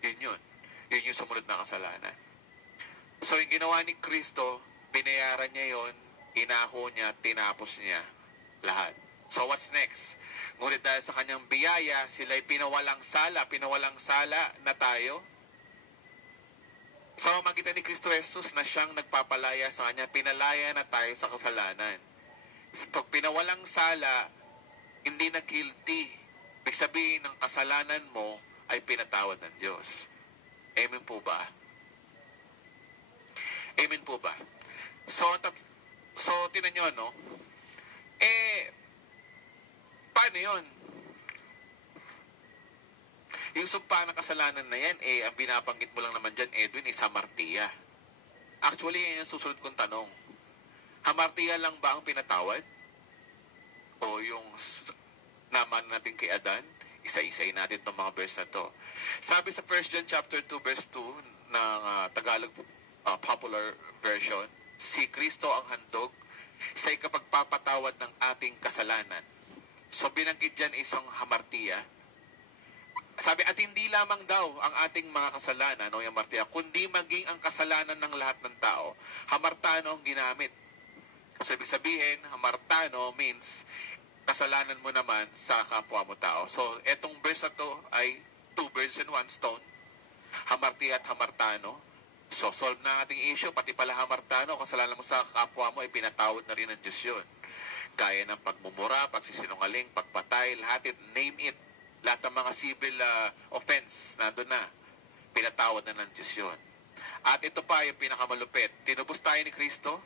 Yun. Yun yung sumunod na kasalanan. So, yung ginawa ni Kristo, binayaran niya yon, inako niya, tinapos niya lahat. So, what's next? Ngunit dahil sa kanyang biyaya, sila'y pinawalang sala na tayo. Sa magitan ni Kristo Jesus na siyang nagpapalaya sa kanya, pinalaya na tayo sa kasalanan. Pag pinawalang sala, hindi na guilty. Ibig sabihin ng kasalanan mo ay pinatawad ng Diyos. Amen po ba? Amen po ba? So tinan nyo, no? Paano yun? Yung sumpa ng kasalanan na yan, ang binabanggit mo lang naman dyan, Edwin, is hamartia. Actually, yan yung susunod kong tanong. Hamartia lang ba ang pinatawad? O yung naman natin kay Adan? Isa-isay natin itong mga verse na to. Sabi sa 1 John chapter 2, verse 2 ng Tagalog popular version, si Kristo ang handog sa ikapagpapatawad ng ating kasalanan. So, binanggit dyan isang hamartia. Sabi, at hindi lamang daw ang ating mga kasalanan o yung hamartia, kundi maging ang kasalanan ng lahat ng tao. Hamartano ang ginamit. So, ibig sabihin, hamartano means kasalanan mo naman sa kapwa mo tao. So, etong verse na to ay 2 birds and 1 stone. Hamartia at hamartano. So, solve na ating issue. Pati pala hamartano, kasalanan mo sa kapwa mo ay pinatawad na rin ng Diyos yun. Gaya ng pagmumura, pagsisinungaling, pagpatay, lahat it, name it. Lahat ng mga civil offense, nandun na. Pinatawad na ng Diyos yun. At ito pa yung pinakamalupit. Tinubos tayo ni Kristo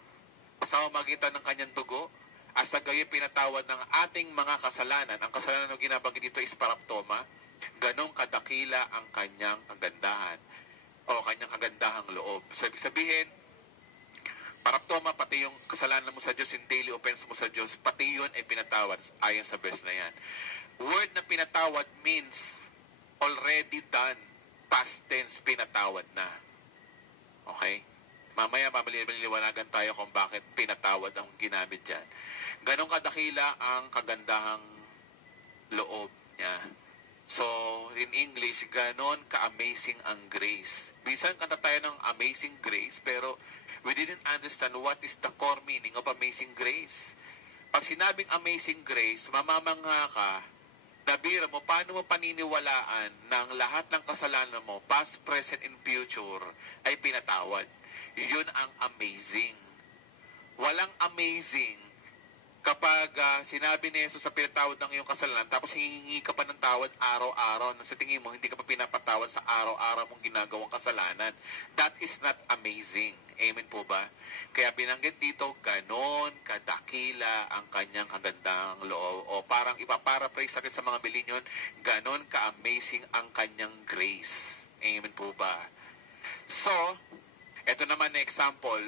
sa magitan ng kanyang dugo. At sa gayon pinatawad ng ating mga kasalanan. Ang kasalanan na ginabanggit dito is paraptoma. Ganong kadakila ang kanyang kagandahan. O kanyang kagandahang loob. So, ibig sabihin, paraptoma, pati yung kasalanan mo sa Diyos, yung daily offense mo sa Diyos, pati yun ay pinatawad ayon sa verse na yan. Word na pinatawad means already done. Past tense, pinatawad na. Okay? Mamaya mamaliwanagan tayo kung bakit pinatawad ang ginamit dyan. Ganon kadakila ang kagandahang loob niya. So, in English, ganon ka-amazing ang grace. Minsan kanta tayo ng amazing grace, pero we didn't understand what is the core meaning of amazing grace. Pag sinabing amazing grace, mamamangha ka, nabira mo, paano mo paniniwalaan ng lahat ng kasalanan mo, past, present, and future, ay pinatawad. Yun ang amazing. Walang amazing kapag sinabi ni Jesus sa pinatawad ng iyong kasalanan, tapos hihingi ka pa ng tawad araw-araw, na sa tingin mo, hindi ka pa pinapatawad sa araw-araw mong ginagawang kasalanan. That is not amazing. Amen po ba? Kaya binanggit dito, ganon kadakila ang kanyang kagandang loob. O parang ipaparaphrase natin sa mga milenyon, ganon ka-amazing ang kanyang grace. Amen po ba? So, eto naman na example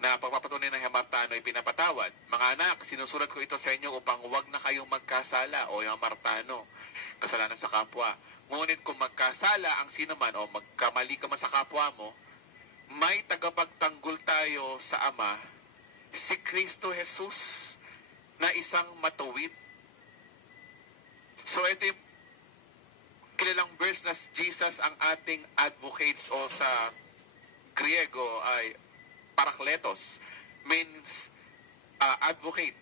na pagpapatunay ng hamartano ay pinapatawad. Mga anak, sinusulat ko ito sa inyo upang huwag na kayong magkasala o yung hamartano, kasalanan sa kapwa. Ngunit kung magkasala ang sino man o magkamali ka man sa kapwa mo, may tagapagtanggol tayo sa Ama, si Kristo Jesus, na isang matuwid. So ito yung kilalang verse na Jesus ang ating advocates o sa Griego ay parakletos, means advocate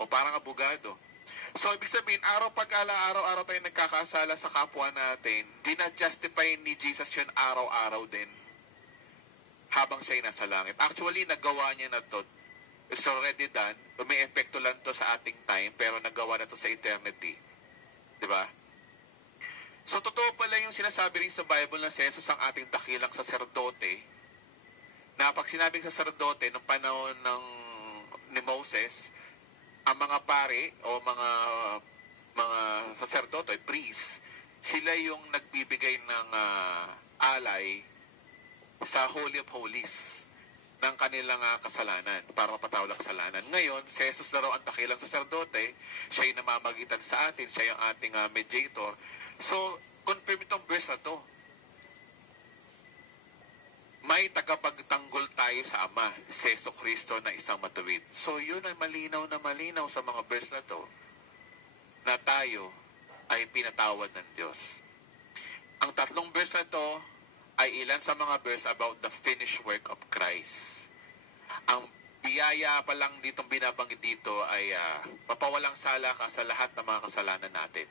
o parang abogado. So, ibig sabihin, araw-araw tayo nagkakasala sa kapwa natin, dina-justify ni Jesus yun araw-araw din habang siya'y nasa langit. Actually, nagawa niya na to. It's already done. May epekto lang to sa ating time, pero nagawa na to sa eternity. Diba? So, totoo pala yung sinasabi rin sa Bible na si Jesus ang ating dakilang saserdote, na pag sinabing saserdote ng panahon ni Moses, ang mga pare o mga saserdote, priest, sila yung nagbibigay ng alay sa Holy of Holies ng kanilang kasalanan para mapatawad ang kasalanan. Ngayon, si Jesus na raw ang dakilang saserdote, siya yung namamagitan sa atin, siya yung ating mediator. So, confirm itong verse na to. May tagapagtanggol tayo sa Ama, si Jesu Cristo na isang matuwid. So, yun ay malinaw na malinaw sa mga verse na to na tayo ay pinatawad ng Diyos. Ang tatlong verse na to ay ilan sa mga verse about the finished work of Christ. Ang biyaya pa lang ditong binabanggit dito ay mapawalang sala ka sa lahat ng mga kasalanan natin.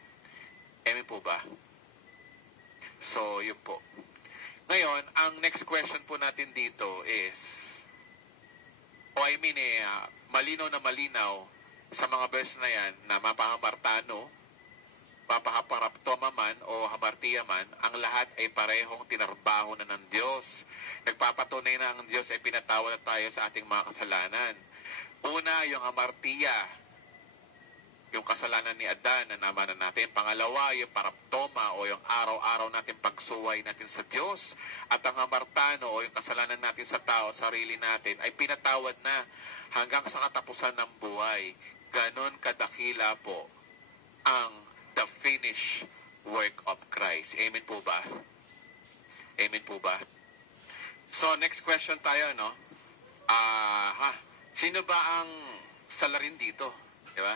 Amen po ba? So, yun po. Ngayon, ang next question po natin dito is, malinaw na malinaw sa mga verse na yan na mapahamartano, mapahaparaptoma man o hamartiya man, ang lahat ay parehong tinarbaho na ng Diyos. Nagpapatunay na ang Diyos ay pinatawad na tayo sa ating mga kasalanan. Una, yung hamartiya, yung kasalanan ni Adan na naman natin. Pangalawa, yung paraptoma o yung araw-araw natin pagsuway natin sa Diyos. At ang hamartano o yung kasalanan natin sa tao, sarili natin, ay pinatawad na hanggang sa katapusan ng buhay. Ganon kadakila po ang the finished work of Christ. Amen po ba? Amen po ba? So, next question tayo, no? Sino ba ang salarin dito? Diba?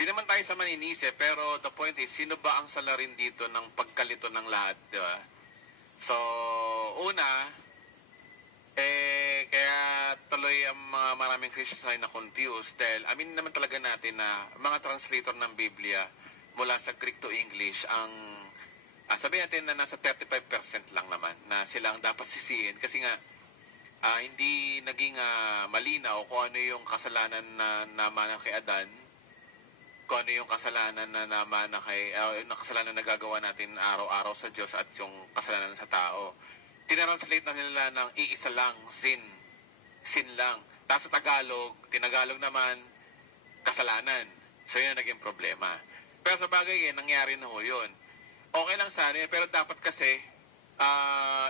Di naman tayo sa maninisi, pero the point is, sino ba ang salarin dito ng pagkalito ng lahat, di ba? So, una, kaya tuloy ang mga maraming Christians ay na-confused dahil amin naman talaga natin na mga translator ng Biblia mula sa Greek to English, ang sabihin natin na nasa 35% lang naman na sila ang dapat sisihin kasi nga hindi naging malinaw kung ano yung kasalanan na naman kay Adan, kung ano yung kasalanan na naman na kasalanan na gagawa natin araw-araw sa Diyos at yung kasalanan sa tao. Tinranslate na nila ng iisa lang, sin lang. Tapos sa Tinagalog naman, kasalanan. So yun ang naging problema. Pero sa bagay nangyari na ho yun. Okay lang sana, pero dapat kasi,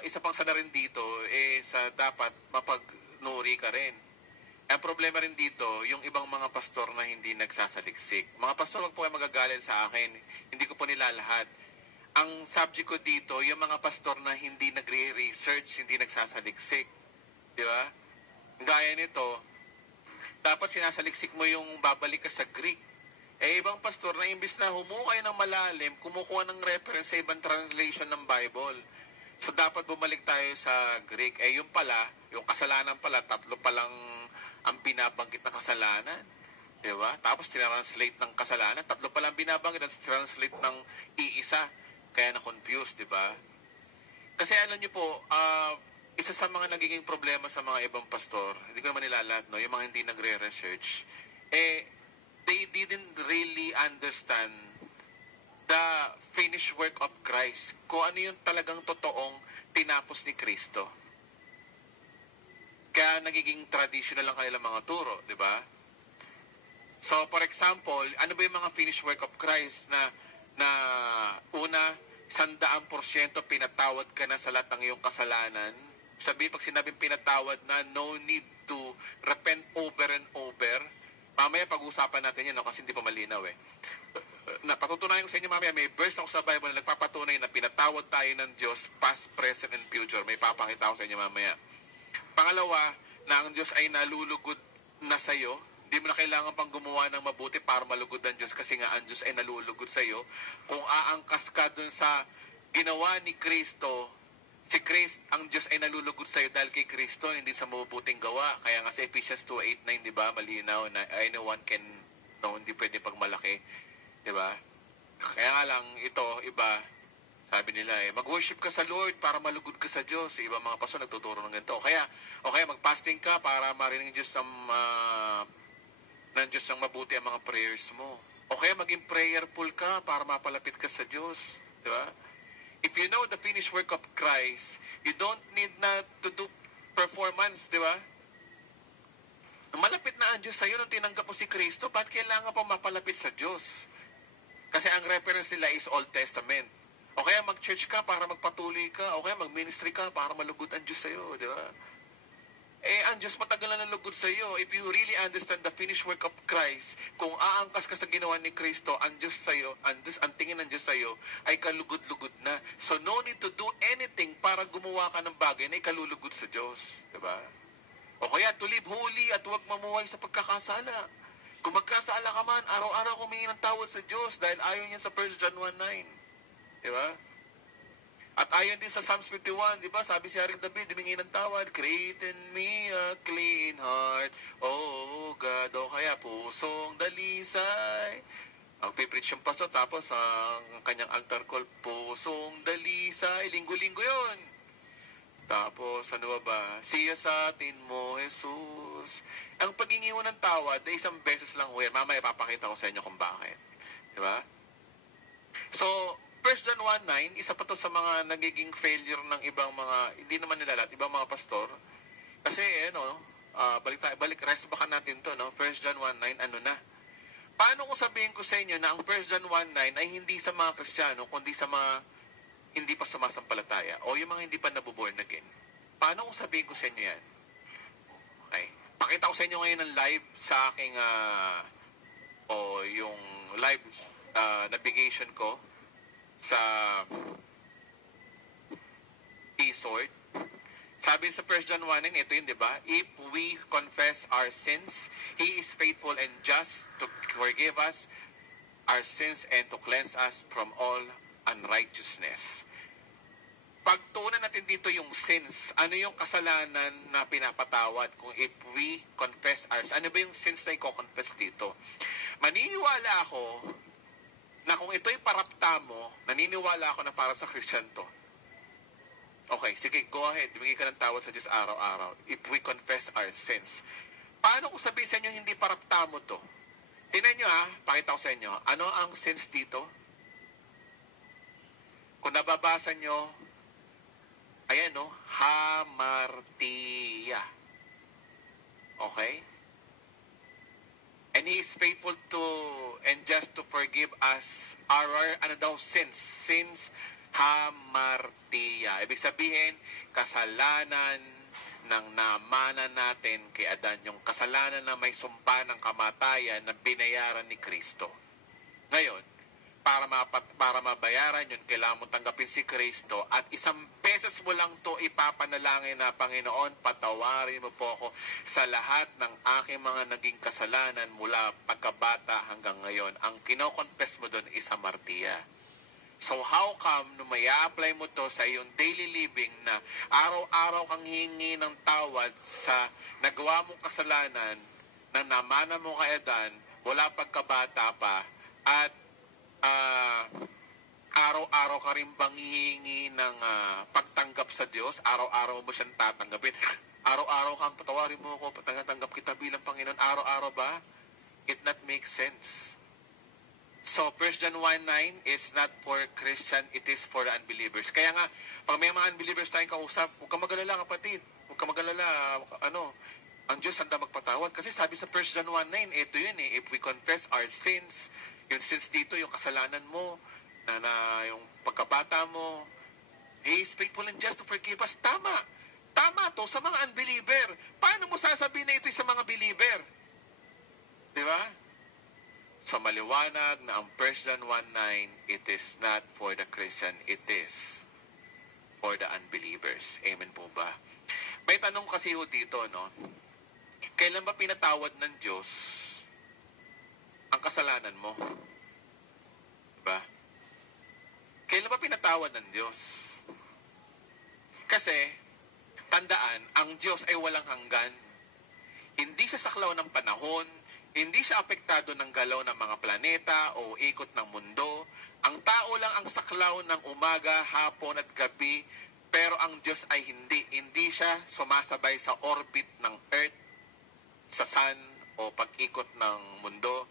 isa pang sana rin dito is dapat mapagnuri ka rin. Ang problema rin dito, yung ibang mga pastor na hindi nagsasaliksik. Mga pastor, wag po kayo magagalit sa akin. Hindi ko po nilalahat. Ang subject ko dito, yung mga pastor na hindi nagre-research, hindi nagsasaliksik. Di ba? Gaya nito, dapat sinasaliksik mo yung babalik ka sa Greek. Ibang pastor na imbis na humukay ng malalim, kumukuha ng reference sa ibang translation ng Bible. So, dapat bumalik tayo sa Greek. Yung pala, yung kasalanan pala, tatlo palang ang binabanggit na kasalanan. Diba? Tapos, tinranslate ng kasalanan. Tatlo palang binabanggit at translate ng iisa. Kaya na-confused, diba? Kasi alam niyo po, isa sa mga nagiging problema sa mga ibang pastor, hindi ko naman nilalat, no? Yung mga hindi nagre-research, they didn't really understand the finished work of Christ. Kung ano yung talagang totoong tinapos ni Kristo. Kaya nagiging traditional lang kanilang mga turo, di ba? So, for example, ano ba yung mga finished work of Christ na una, 100% pinatawad ka na sa lahat ng iyong kasalanan. Pag sinabing pinatawad na, no need to repent over and over. Mamaya pag-usapan natin yan, no? Kasi hindi pa malinaw Napatutunayan ko sa inyo mamaya, may verse ako sa Bible na nagpapatunay na pinatawad tayo ng Diyos, past, present, and future. May papakita ko sa inyo mamaya. Pangalawa, na ang Diyos ay nalulugod na sa'yo. Hindi mo na kailangan pang gumawa ng mabuti para malugod ang Diyos kasi nga ang Diyos ay nalulugod sa'yo. Kung aangkas ka dun sa ginawa ni Kristo, ang Diyos ay nalulugod sa'yo dahil kay Kristo, hindi sa mabubuting gawa. Kaya nga sa Ephesians 2:8-9, di ba, malinaw na anyone can, hindi pwede pagmalaki. Di ba? Kaya nga lang, ito, iba, sabi nila mag-worship ka sa Lord para malugod ka sa Diyos. Ibang mga pastor nagtuturo ng ganito. O kaya mag-fasting ka para marinig ng Diyos ng Diyos ang mabuti ang mga prayers mo. O kaya maging prayerful ka para mapalapit ka sa Diyos. Di ba? If you know the finished work of Christ, you don't need na to do performance, di ba? Malapit na ang Diyos sa'yo nung tinanggap mo si Kristo, ba't kailangan pa mapalapit sa Diyos? Kasi ang reference nila is Old Testament. O kaya mag-church ka para magpatuloy ka. O kaya mag-ministry ka para malugod ang Diyos sa'yo. Di ba? Ang Diyos matagal na nalugod sa iyo. If you really understand the finished work of Christ, kung aangkas ka sa ginawa ni Kristo, ang Diyos sa iyo, ang tingin ng Diyos sa iyo ay kalugod-lugod na. So no need to do anything para gumawa ka ng bagay na ikalulugod sa Diyos, 'di ba? O kaya to live holy at huwag mamuhay sa pagkakasala. Kung magkasala ka man, araw-araw humingi ng tawad sa Diyos dahil ayaw niya sa 1 John 1:9. 'Di ba? At ayon din sa Psalms 51, di ba? Sabi si Haring David, humingi ng tawad, create in me a clean heart, O God. O kaya, pusong dalisay. Ang pipreach yung paso, tapos ang kanyang altar call, pusong dalisay. Linggo-linggo yun. Tapos, ano ba? Siya sa atin mo, Jesus. Ang paghingi mo ng tawad ay isang beses lang, mamaya papakita ko sa inyo kung bakit. Di ba? So, 1 John 1:9, isa pa to sa mga nagiging failure ng ibang mga, hindi naman nila lahat, ibang mga pastor. Kasi, rest baka natin to, no? 1 John 1:9, ano na? Paano kung sabihin ko sa inyo na ang 1 John 1:9 ay hindi sa mga Kristiyano, kundi sa mga hindi pa sumasampalataya, o yung mga hindi pa nabuborn again? Paano kung sabihin ko sa inyo yan? Okay. Pakita ko sa inyo ngayon ng live sa aking, yung live navigation ko, sa eSword. Sabi sa 1 John 1:9, ito yun, di ba? If we confess our sins, He is faithful and just to forgive us our sins and to cleanse us from all unrighteousness. Pagtunan natin dito yung sins. Ano yung kasalanan na pinapatawad kung if we confess ours? Ano ba yung sins na i-confess dito? Maniniwala ako na kung ito'y parapta mo, naniniwala ako na para sa Christian to. Okay, sige, go ahead. Bigay ka ng tawad sa Diyos araw-araw. If we confess our sins. Paano kung sabihin sa inyo hindi parapta mo to? Tingnan nyo pakita ko sa inyo. Ano ang sins dito? Kung nababasa nyo, ayan hamartia. Okay? And He is faithful to and just to forgive us our sins, hamartia. Ibig sabihin, kasalanan ng namana natin kay Adan, yung kasalanan na may sumpa ng kamatayan na binayaran ni Kristo. Ngayon, para mabayaran yun, kailangan mo tanggapin si Kristo at isang beses mo lang to ipapanalangin na, Panginoon, patawarin mo po ako sa lahat ng aking mga naging kasalanan mula pagkabata hanggang ngayon. Ang kinoconfess mo doon is hamartia. So how come nung may apply mo to sa iyong daily living na araw-araw kang hingi ng tawad sa nagawa mong kasalanan na namana mo kay Adan, wala pagkabata pa, at araw-araw ka rin bang hihingi ng pagtanggap sa Diyos? Araw-araw mo siyang tatanggapin? Araw-araw kang patawarin mo ako, tanggap kita bilang Panginoon. Araw-araw ba? It not make sense. So, 1 John 1:9 is not for Christian, it is for the unbelievers. Kaya nga, pag may mga unbelievers tayong kausap, huwag kang mag-alala, kapatid. Huwag kang mag-alala, ang Diyos handa magpatawad. Kasi sabi sa 1 John 1:9, ito yun if we confess our sins, yung sins dito, yung kasalanan mo, na yung pagkabata mo, He is faithful and just to forgive us. Tama. Tama to sa mga unbeliever. Paano mo sasabihin na ito sa mga believer? Di ba? So maliwanag na ang 1 John 1:9, it is not for the Christian, it is for the unbelievers. Amen po ba? May tanong kasi dito, no? Kailan ba pinatawad ng Diyos ang kasalanan mo? Diba? Kailan ba pinatawad ng Diyos? Kasi, tandaan, ang Diyos ay walang hanggan. Hindi siya saklaw ng panahon, hindi siya apektado ng galaw ng mga planeta o ikot ng mundo. Ang tao lang ang saklaw ng umaga, hapon at gabi, pero ang Diyos ay hindi. Hindi siya sumasabay sa orbit ng Earth, sa Sun, o pag-ikot ng mundo.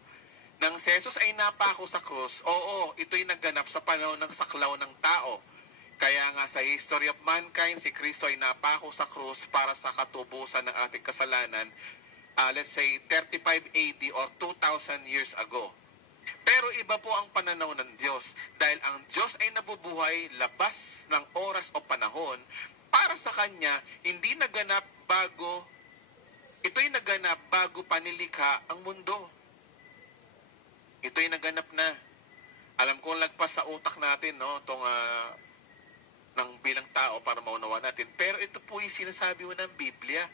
Nang si Jesus ay napako sa krus, oo, ito'y nagganap sa panahon ng saklaw ng tao. Kaya nga sa history of mankind, si Kristo ay napako sa krus para sa katubusan ng ating kasalanan, let's say 35 AD or 2,000 years ago. Pero iba po ang pananaw ng Diyos dahil ang Diyos ay nabubuhay labas ng oras o panahon para sa Kanya, ito'y naganap bago panilikha ang mundo. Ito'y naganap na. Alam ko lagpas sa utak natin, no, itong ng bilang tao para maunawa natin. Pero ito po yung sinasabi mo ng Biblia.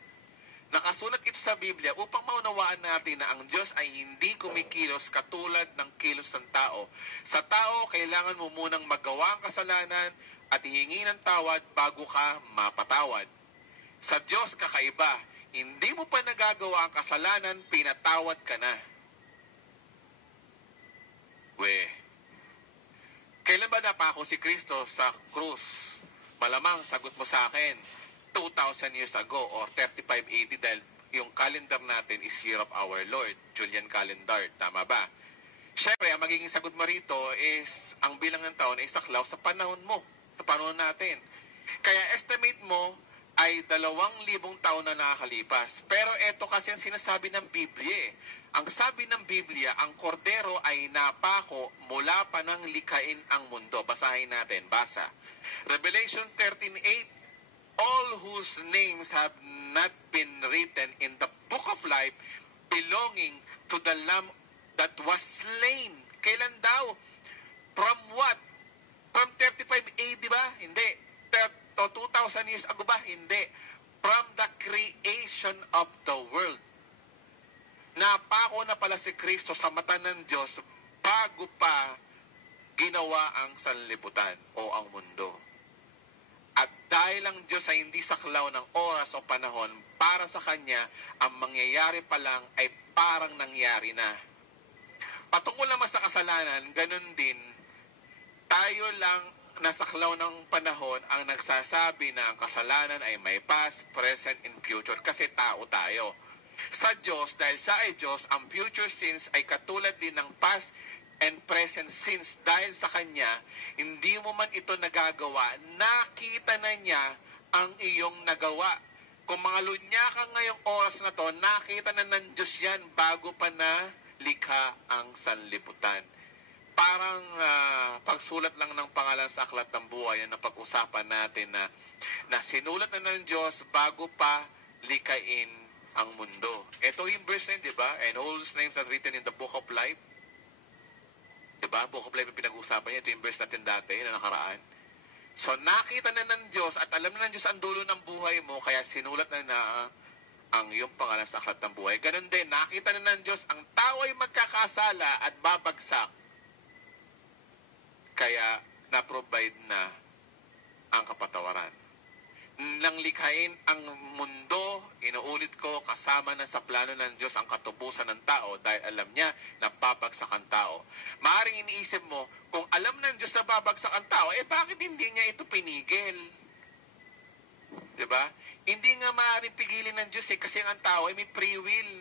Nakasulat ito sa Biblia upang maunawaan natin na ang Diyos ay hindi kumikilos katulad ng kilos ng tao. Sa tao, kailangan mo munang magawa ang kasalanan at hihingi ng tawad bago ka mapatawad. Sa Diyos, kakaiba. Hindi mo pa nagagawa ang kasalanan, pinatawad ka na. Kailan ba napako si Kristo sa krus? Malamang sagot mo sa akin, 2,000 years ago or 35 AD dahil yung calendar natin is Year of Our Lord, Julian calendar. Tama ba? Siyempre, ang magiging sagot mo rito is ang bilang ng taon ay saklaw sa panahon mo, sa panahon natin. Kaya estimate mo ay 2,000 taon na nakakalipas. Pero ito kasi ang sinasabi ng Biblia. Ang sabi ng Biblia, ang kordero ay napako mula pa nang likhain ang mundo. Basahin natin, basa. Revelation 13:8, all whose names have not been written in the book of life belonging to the Lamb that was slain. Kailan daw? From what? From 35 AD ba? Hindi. 2,000 years ago ba? Hindi. From the creation of the world. Napako na pala si Kristo sa mata ng Diyos bago pa ginawa ang sanlibutan o ang mundo. At dahil ang Diyos ay hindi saklaw ng oras o panahon, para sa Kanya, ang mangyayari pa lang ay parang nangyari na. Patungkol naman sa kasalanan, ganun din, tayo lang nasaklaw ng panahon ang nagsasabi na ang kasalanan ay may past, present, and future kasi tao tayo. Sa Diyos, dahil siya ay Diyos, ang future sins ay katulad din ng past and present sins. Dahil sa Kanya, hindi mo man ito nagagawa, nakita na niya ang iyong nagawa. Kung mga lunya ka ngayong oras na to, nakita na ng Diyos yan bago pa na likha ang sanlibutan. Parang pagsulat lang ng pangalan sa aklat ng buhay na pag-usapan natin na sinulat na ng Diyos bago pa likain ang mundo. Ito yung verse na yun, di ba? And all those names are written in the book of life. Di ba? Book of life yung pinag-usapan niya. Ito yung verse natin dati na nakaraan. So, nakita na ng Diyos at alam na ng Diyos ang dulo ng buhay mo, kaya sinulat na ang iyong pangalan sa aklat ng buhay. Ganun din, nakita na ng Diyos ang tao ay magkakasala at babagsak. Kaya na-provide na ang kapatawaran. Nang likhain ang mundo, inuulit ko, kasama na sa plano ng Diyos ang katubusan ng tao dahil alam niya na babagsak ang tao. Maaaring iniisip mo, kung alam ng Diyos na babagsak ang tao, bakit hindi niya ito pinigil? Diba? Hindi nga maaaring pigilin ng Diyos kasi ang tao ay may free will.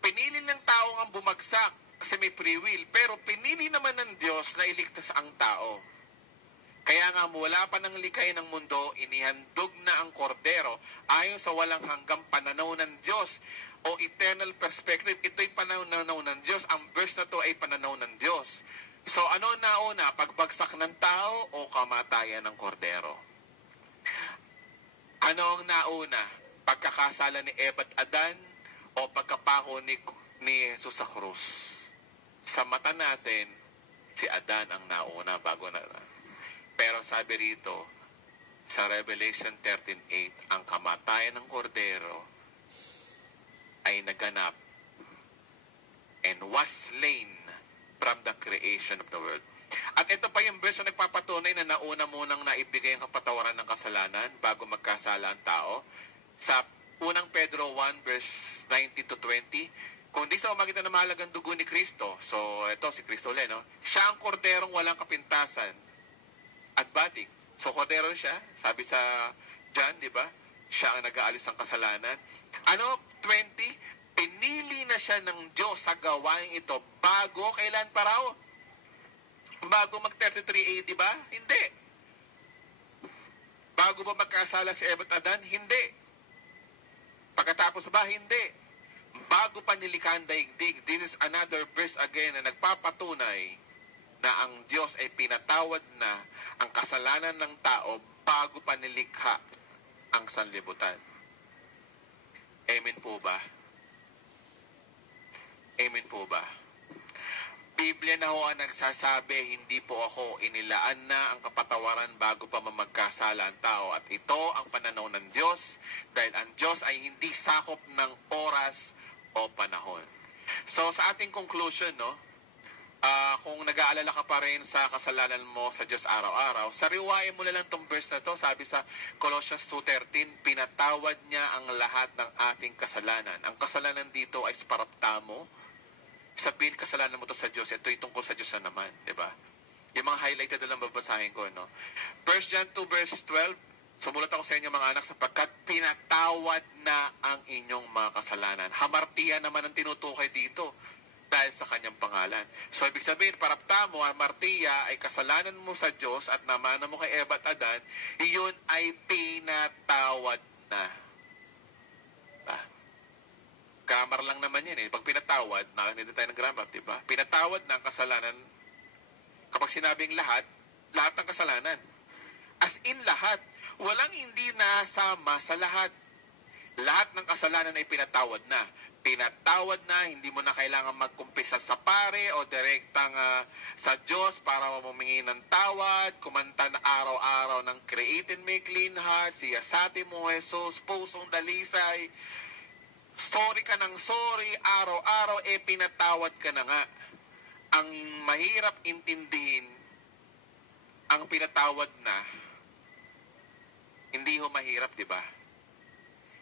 Pinili ng tao ang bumagsak kasi may free will. Pero pinili naman ng Diyos na iligtas ang tao. Kaya nga wala pa nang likhain ng mundo, inihandog na ang kordero ayon sa walang hanggang pananaw ng Diyos o eternal perspective. Ito'y pananaw ng Diyos. Ang verse na to ay pananaw ng Diyos. So ano nauna? Pagbagsak ng tao o kamatayan ng kordero? Ano ang nauna? Pagkakasala ni Eva at Adan o pagkapako ni Jesus sa krus? Sa mata natin, si Adan ang nauna bago na. Pero sabi rito, sa Revelation 13:8, ang kamatayan ng kordero ay naganap and was slain from the creation of the world. At ito pa yung verse na nagpapatunay na nauna munang naibigay ang kapatawaran ng kasalanan bago magkasala ang tao. Sa unang Pedro 1 verse 19-20, kung di sa umagitan ng mahalagang dugo ni Kristo, so ito si Kristo ulit, no? Siya ang korderong walang kapintasan at batik. So, kordero siya, sabi sa John, di ba? Siya ang nag-aalis ng kasalanan. 20, pinili na siya ng Diyos sa gawain ito bago, kailan pa raw? Bago mag-33 AD ba? Hindi. Bago ba magkasala si Eva at Adan? Hindi. Pagkatapos ba? Hindi. bago pa nilikha ang daigdig. This is another verse again na nagpapatunay na ang Diyos ay pinatawad na ang kasalanan ng tao bago pa nilikha ang sanlibutan. Amen po ba? Amen po ba? Biblia na ho ang nagsasabi, hindi po ako, inilaan na ang kapatawaran bago pa mamagkasala ang tao. At ito ang pananaw ng Diyos dahil ang Diyos ay hindi sakop ng oras o panahon. So sa ating conclusion, kung nag-aalala ka pa rin sa kasalanan mo sa Diyos araw-araw, sariwain mo na lang tong verse na to. Sabi sa Colossians 2:13, pinatawad niya ang lahat ng ating kasalanan. Ang kasalanan dito ay paraptamo. Sabihin, kasalanan mo to sa Diyos, ito ay tungkol sa Diyos na naman, di ba? Yung mga highlighted na lang babasahin ko, 1 John 2 verse 12, sumulat ako sa inyo mga anak, sapagkat pinatawad na ang inyong mga kasalanan. Hamartiya naman ang tinutukoy dito dahil sa kanyang pangalan. So, ibig sabihin, paraptamo, hamartiya ay kasalanan mo sa Diyos at namana mo kay Eva at Adan, iyon ay pinatawad na. Grammar lang naman yan eh. Pag pinatawad, nakakita tayo ng grammar, di ba? Pinatawad ng kasalanan, kapag sinabing lahat ng kasalanan. As in lahat. Walang hindi nasama sa lahat. Lahat ng kasalanan ay pinatawad na. Pinatawad na, hindi mo na kailangan magkumpisa sa pare o direktang sa Diyos para mamumingi ng tawad, kumanta na araw-araw ng Create in Me Clean Heart, siyasati mo Jesus, pusong dalisay, sorry ka ng sorry, araw-araw, pinatawad ka na nga. Ang mahirap intindihin, ang pinatawad na, hindi ho mahirap, di ba?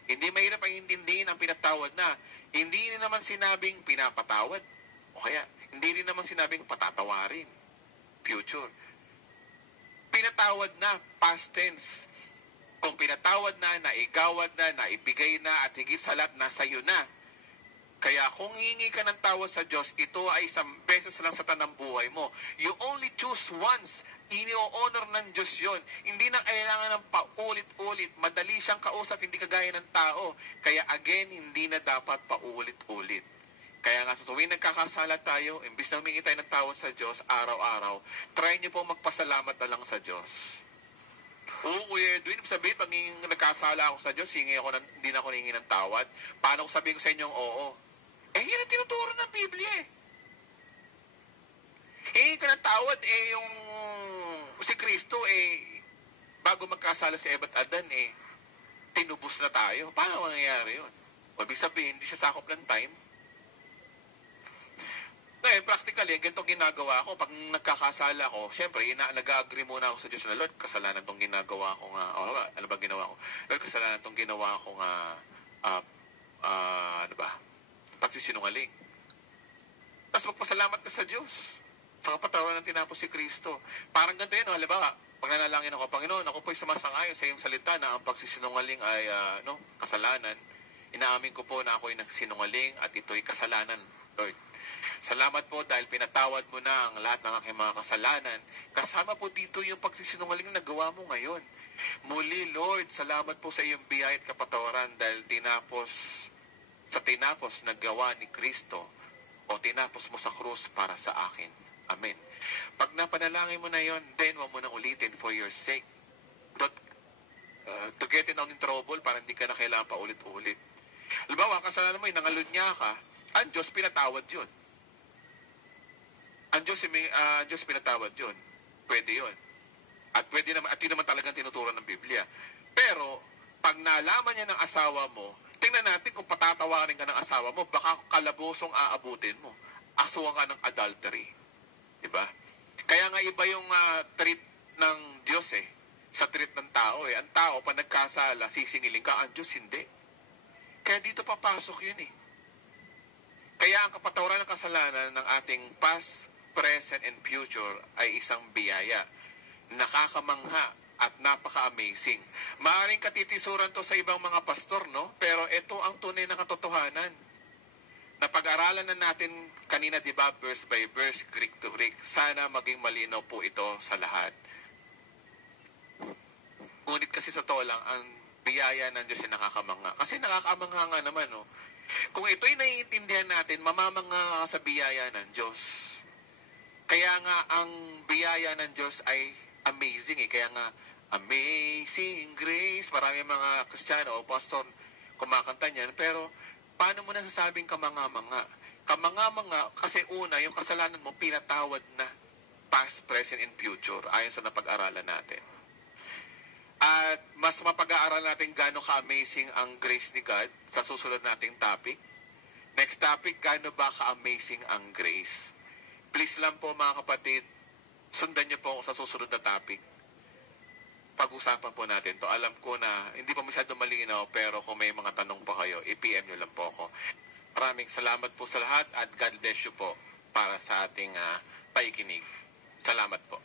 Hindi mahirap ang intindihin ang pinatawad na. Hindi rin naman sinabing pinapatawad. O kaya, hindi rin naman sinabing patatawarin. Future. Pinatawad na, past tense. Kung pinatawad na, naigawad na, naibigay na, at higit sa lahat, nasa iyo na. Kaya kung hihingi ka ng tawad sa Diyos, ito ay isang beses lang sa tanang buhay mo. You only choose once. Ini-honor ng Diyos yun. Hindi na kailangan ng paulit-ulit. Madali siyang kausap, hindi kagaya ng tao. Kaya again, hindi na dapat paulit-ulit. Kaya nga, sa tuwing nagkakasala tayo, imbis na humingi tayo ng tawad sa Diyos, araw-araw, try niyo po magpasalamat na lang sa Diyos. Oo, Kuya Edwin, sabihin, pag nagkasala ako sa Diyos, hindi na ako hingi ng tawad. Paano ko sabihin ko sa inyong oo? Yan ang tinuturo ng Biblia eh. Hingi ka ng tawad, yung si Kristo, bago magkasala si Eva at Adan, tinubos na tayo. Paano mangyayari yun? O, ibig sabihin, hindi siya sakop ng time. Ngayon, practically, ganitong ginagawa ko. Pag nagkakasala ko, syempre, nag-agree muna ako sa Diyos na, Lord, kasalanan tong ginagawa ko nga. Ano ba ginawa ko? Lord, kasalanan tong ginawa ko nga, pagsisinungaling. Tapos magpasalamat ka sa Diyos sa kapatawaran ng tinapos si Kristo. Parang ganito yun, halimbawa, pag nanalangin ako, Panginoon, ako po'y sumasang-ayon sa iyong salita na ang pagsisinungaling ay kasalanan. Inaamin ko po na ako'y nagsinungaling at ito'y kasalanan, Lord. Salamat po dahil pinatawad mo na ang lahat ng aking mga kasalanan. Kasama po dito yung pagsisinungaling na nagawa mo ngayon. Muli, Lord, salamat po sa iyong biyaya at kapatawaran dahil tinapos na gawa ni Kristo o tinapos mo sa krus para sa akin. Amen. Pag napanalangin mo na yon, then huwag mo na ulitin for your sake. To get in trouble para hindi ka na kailangan pa ulit-ulit. Halimbawa, kasalanan mo, nangalun niya ka, ang Diyos pinatawad yun. Ang Diyos pinatawad yun. Pwede yun. At pwede naman, at yun naman talagang tinuturo ng Biblia. Pero, pag nalaman niya ng asawa mo, tingnan natin kung patatawarin ka ng asawa mo, baka kalabosong aabutin mo. Aswa ka ng adultery. Diba? Kaya nga iba yung treat ng Diyos sa treat ng tao Ang tao, pag nagkasala, sisingilin ka, ang Diyos hindi. Kaya dito papasok yun Kaya ang kapatawaran ng kasalanan ng ating past, present, and future ay isang biyaya. Nakakamangha at napaka-amazing. Maaaring katitisuran to sa ibang mga pastor, no? Pero ito ang tunay na katotohanan. Napag-aralan na natin kanina, di ba, verse by verse, Greek to Greek. Sana maging malinaw po ito sa lahat. Ngunit kasi sa to lang, ang biyaya ng Diyos ay nakakamangha. Kasi nakakamangha nga naman, no? Kung ito'y naiintindihan natin, mamamanga ka sa biyaya ng Diyos. Kaya nga ang biyaya ng Diyos ay amazing eh. Kaya nga, Amazing Grace. Marami mga Kristiyano o pastor kumakanta niyan. Pero paano mo nasasabing kamanga-manga? Kamanga-manga kasi una, yung kasalanan mo pinatawad na past, present, and future ayon sa napag-aralan natin. At mas mapag-aaral natin gaano ka-amazing ang grace ni God sa susunod nating topic. Next topic, gaano ba ka-amazing ang grace? Please lang po mga kapatid, sundan niyo po ako sa susunod na topic. Pag-usapan po natin to. Alam ko na hindi pa masyado malinaw, pero kung may mga tanong po kayo, i-PM nyo lang po ako. Maraming salamat po sa lahat at God bless you po para sa ating paikinig. Salamat po.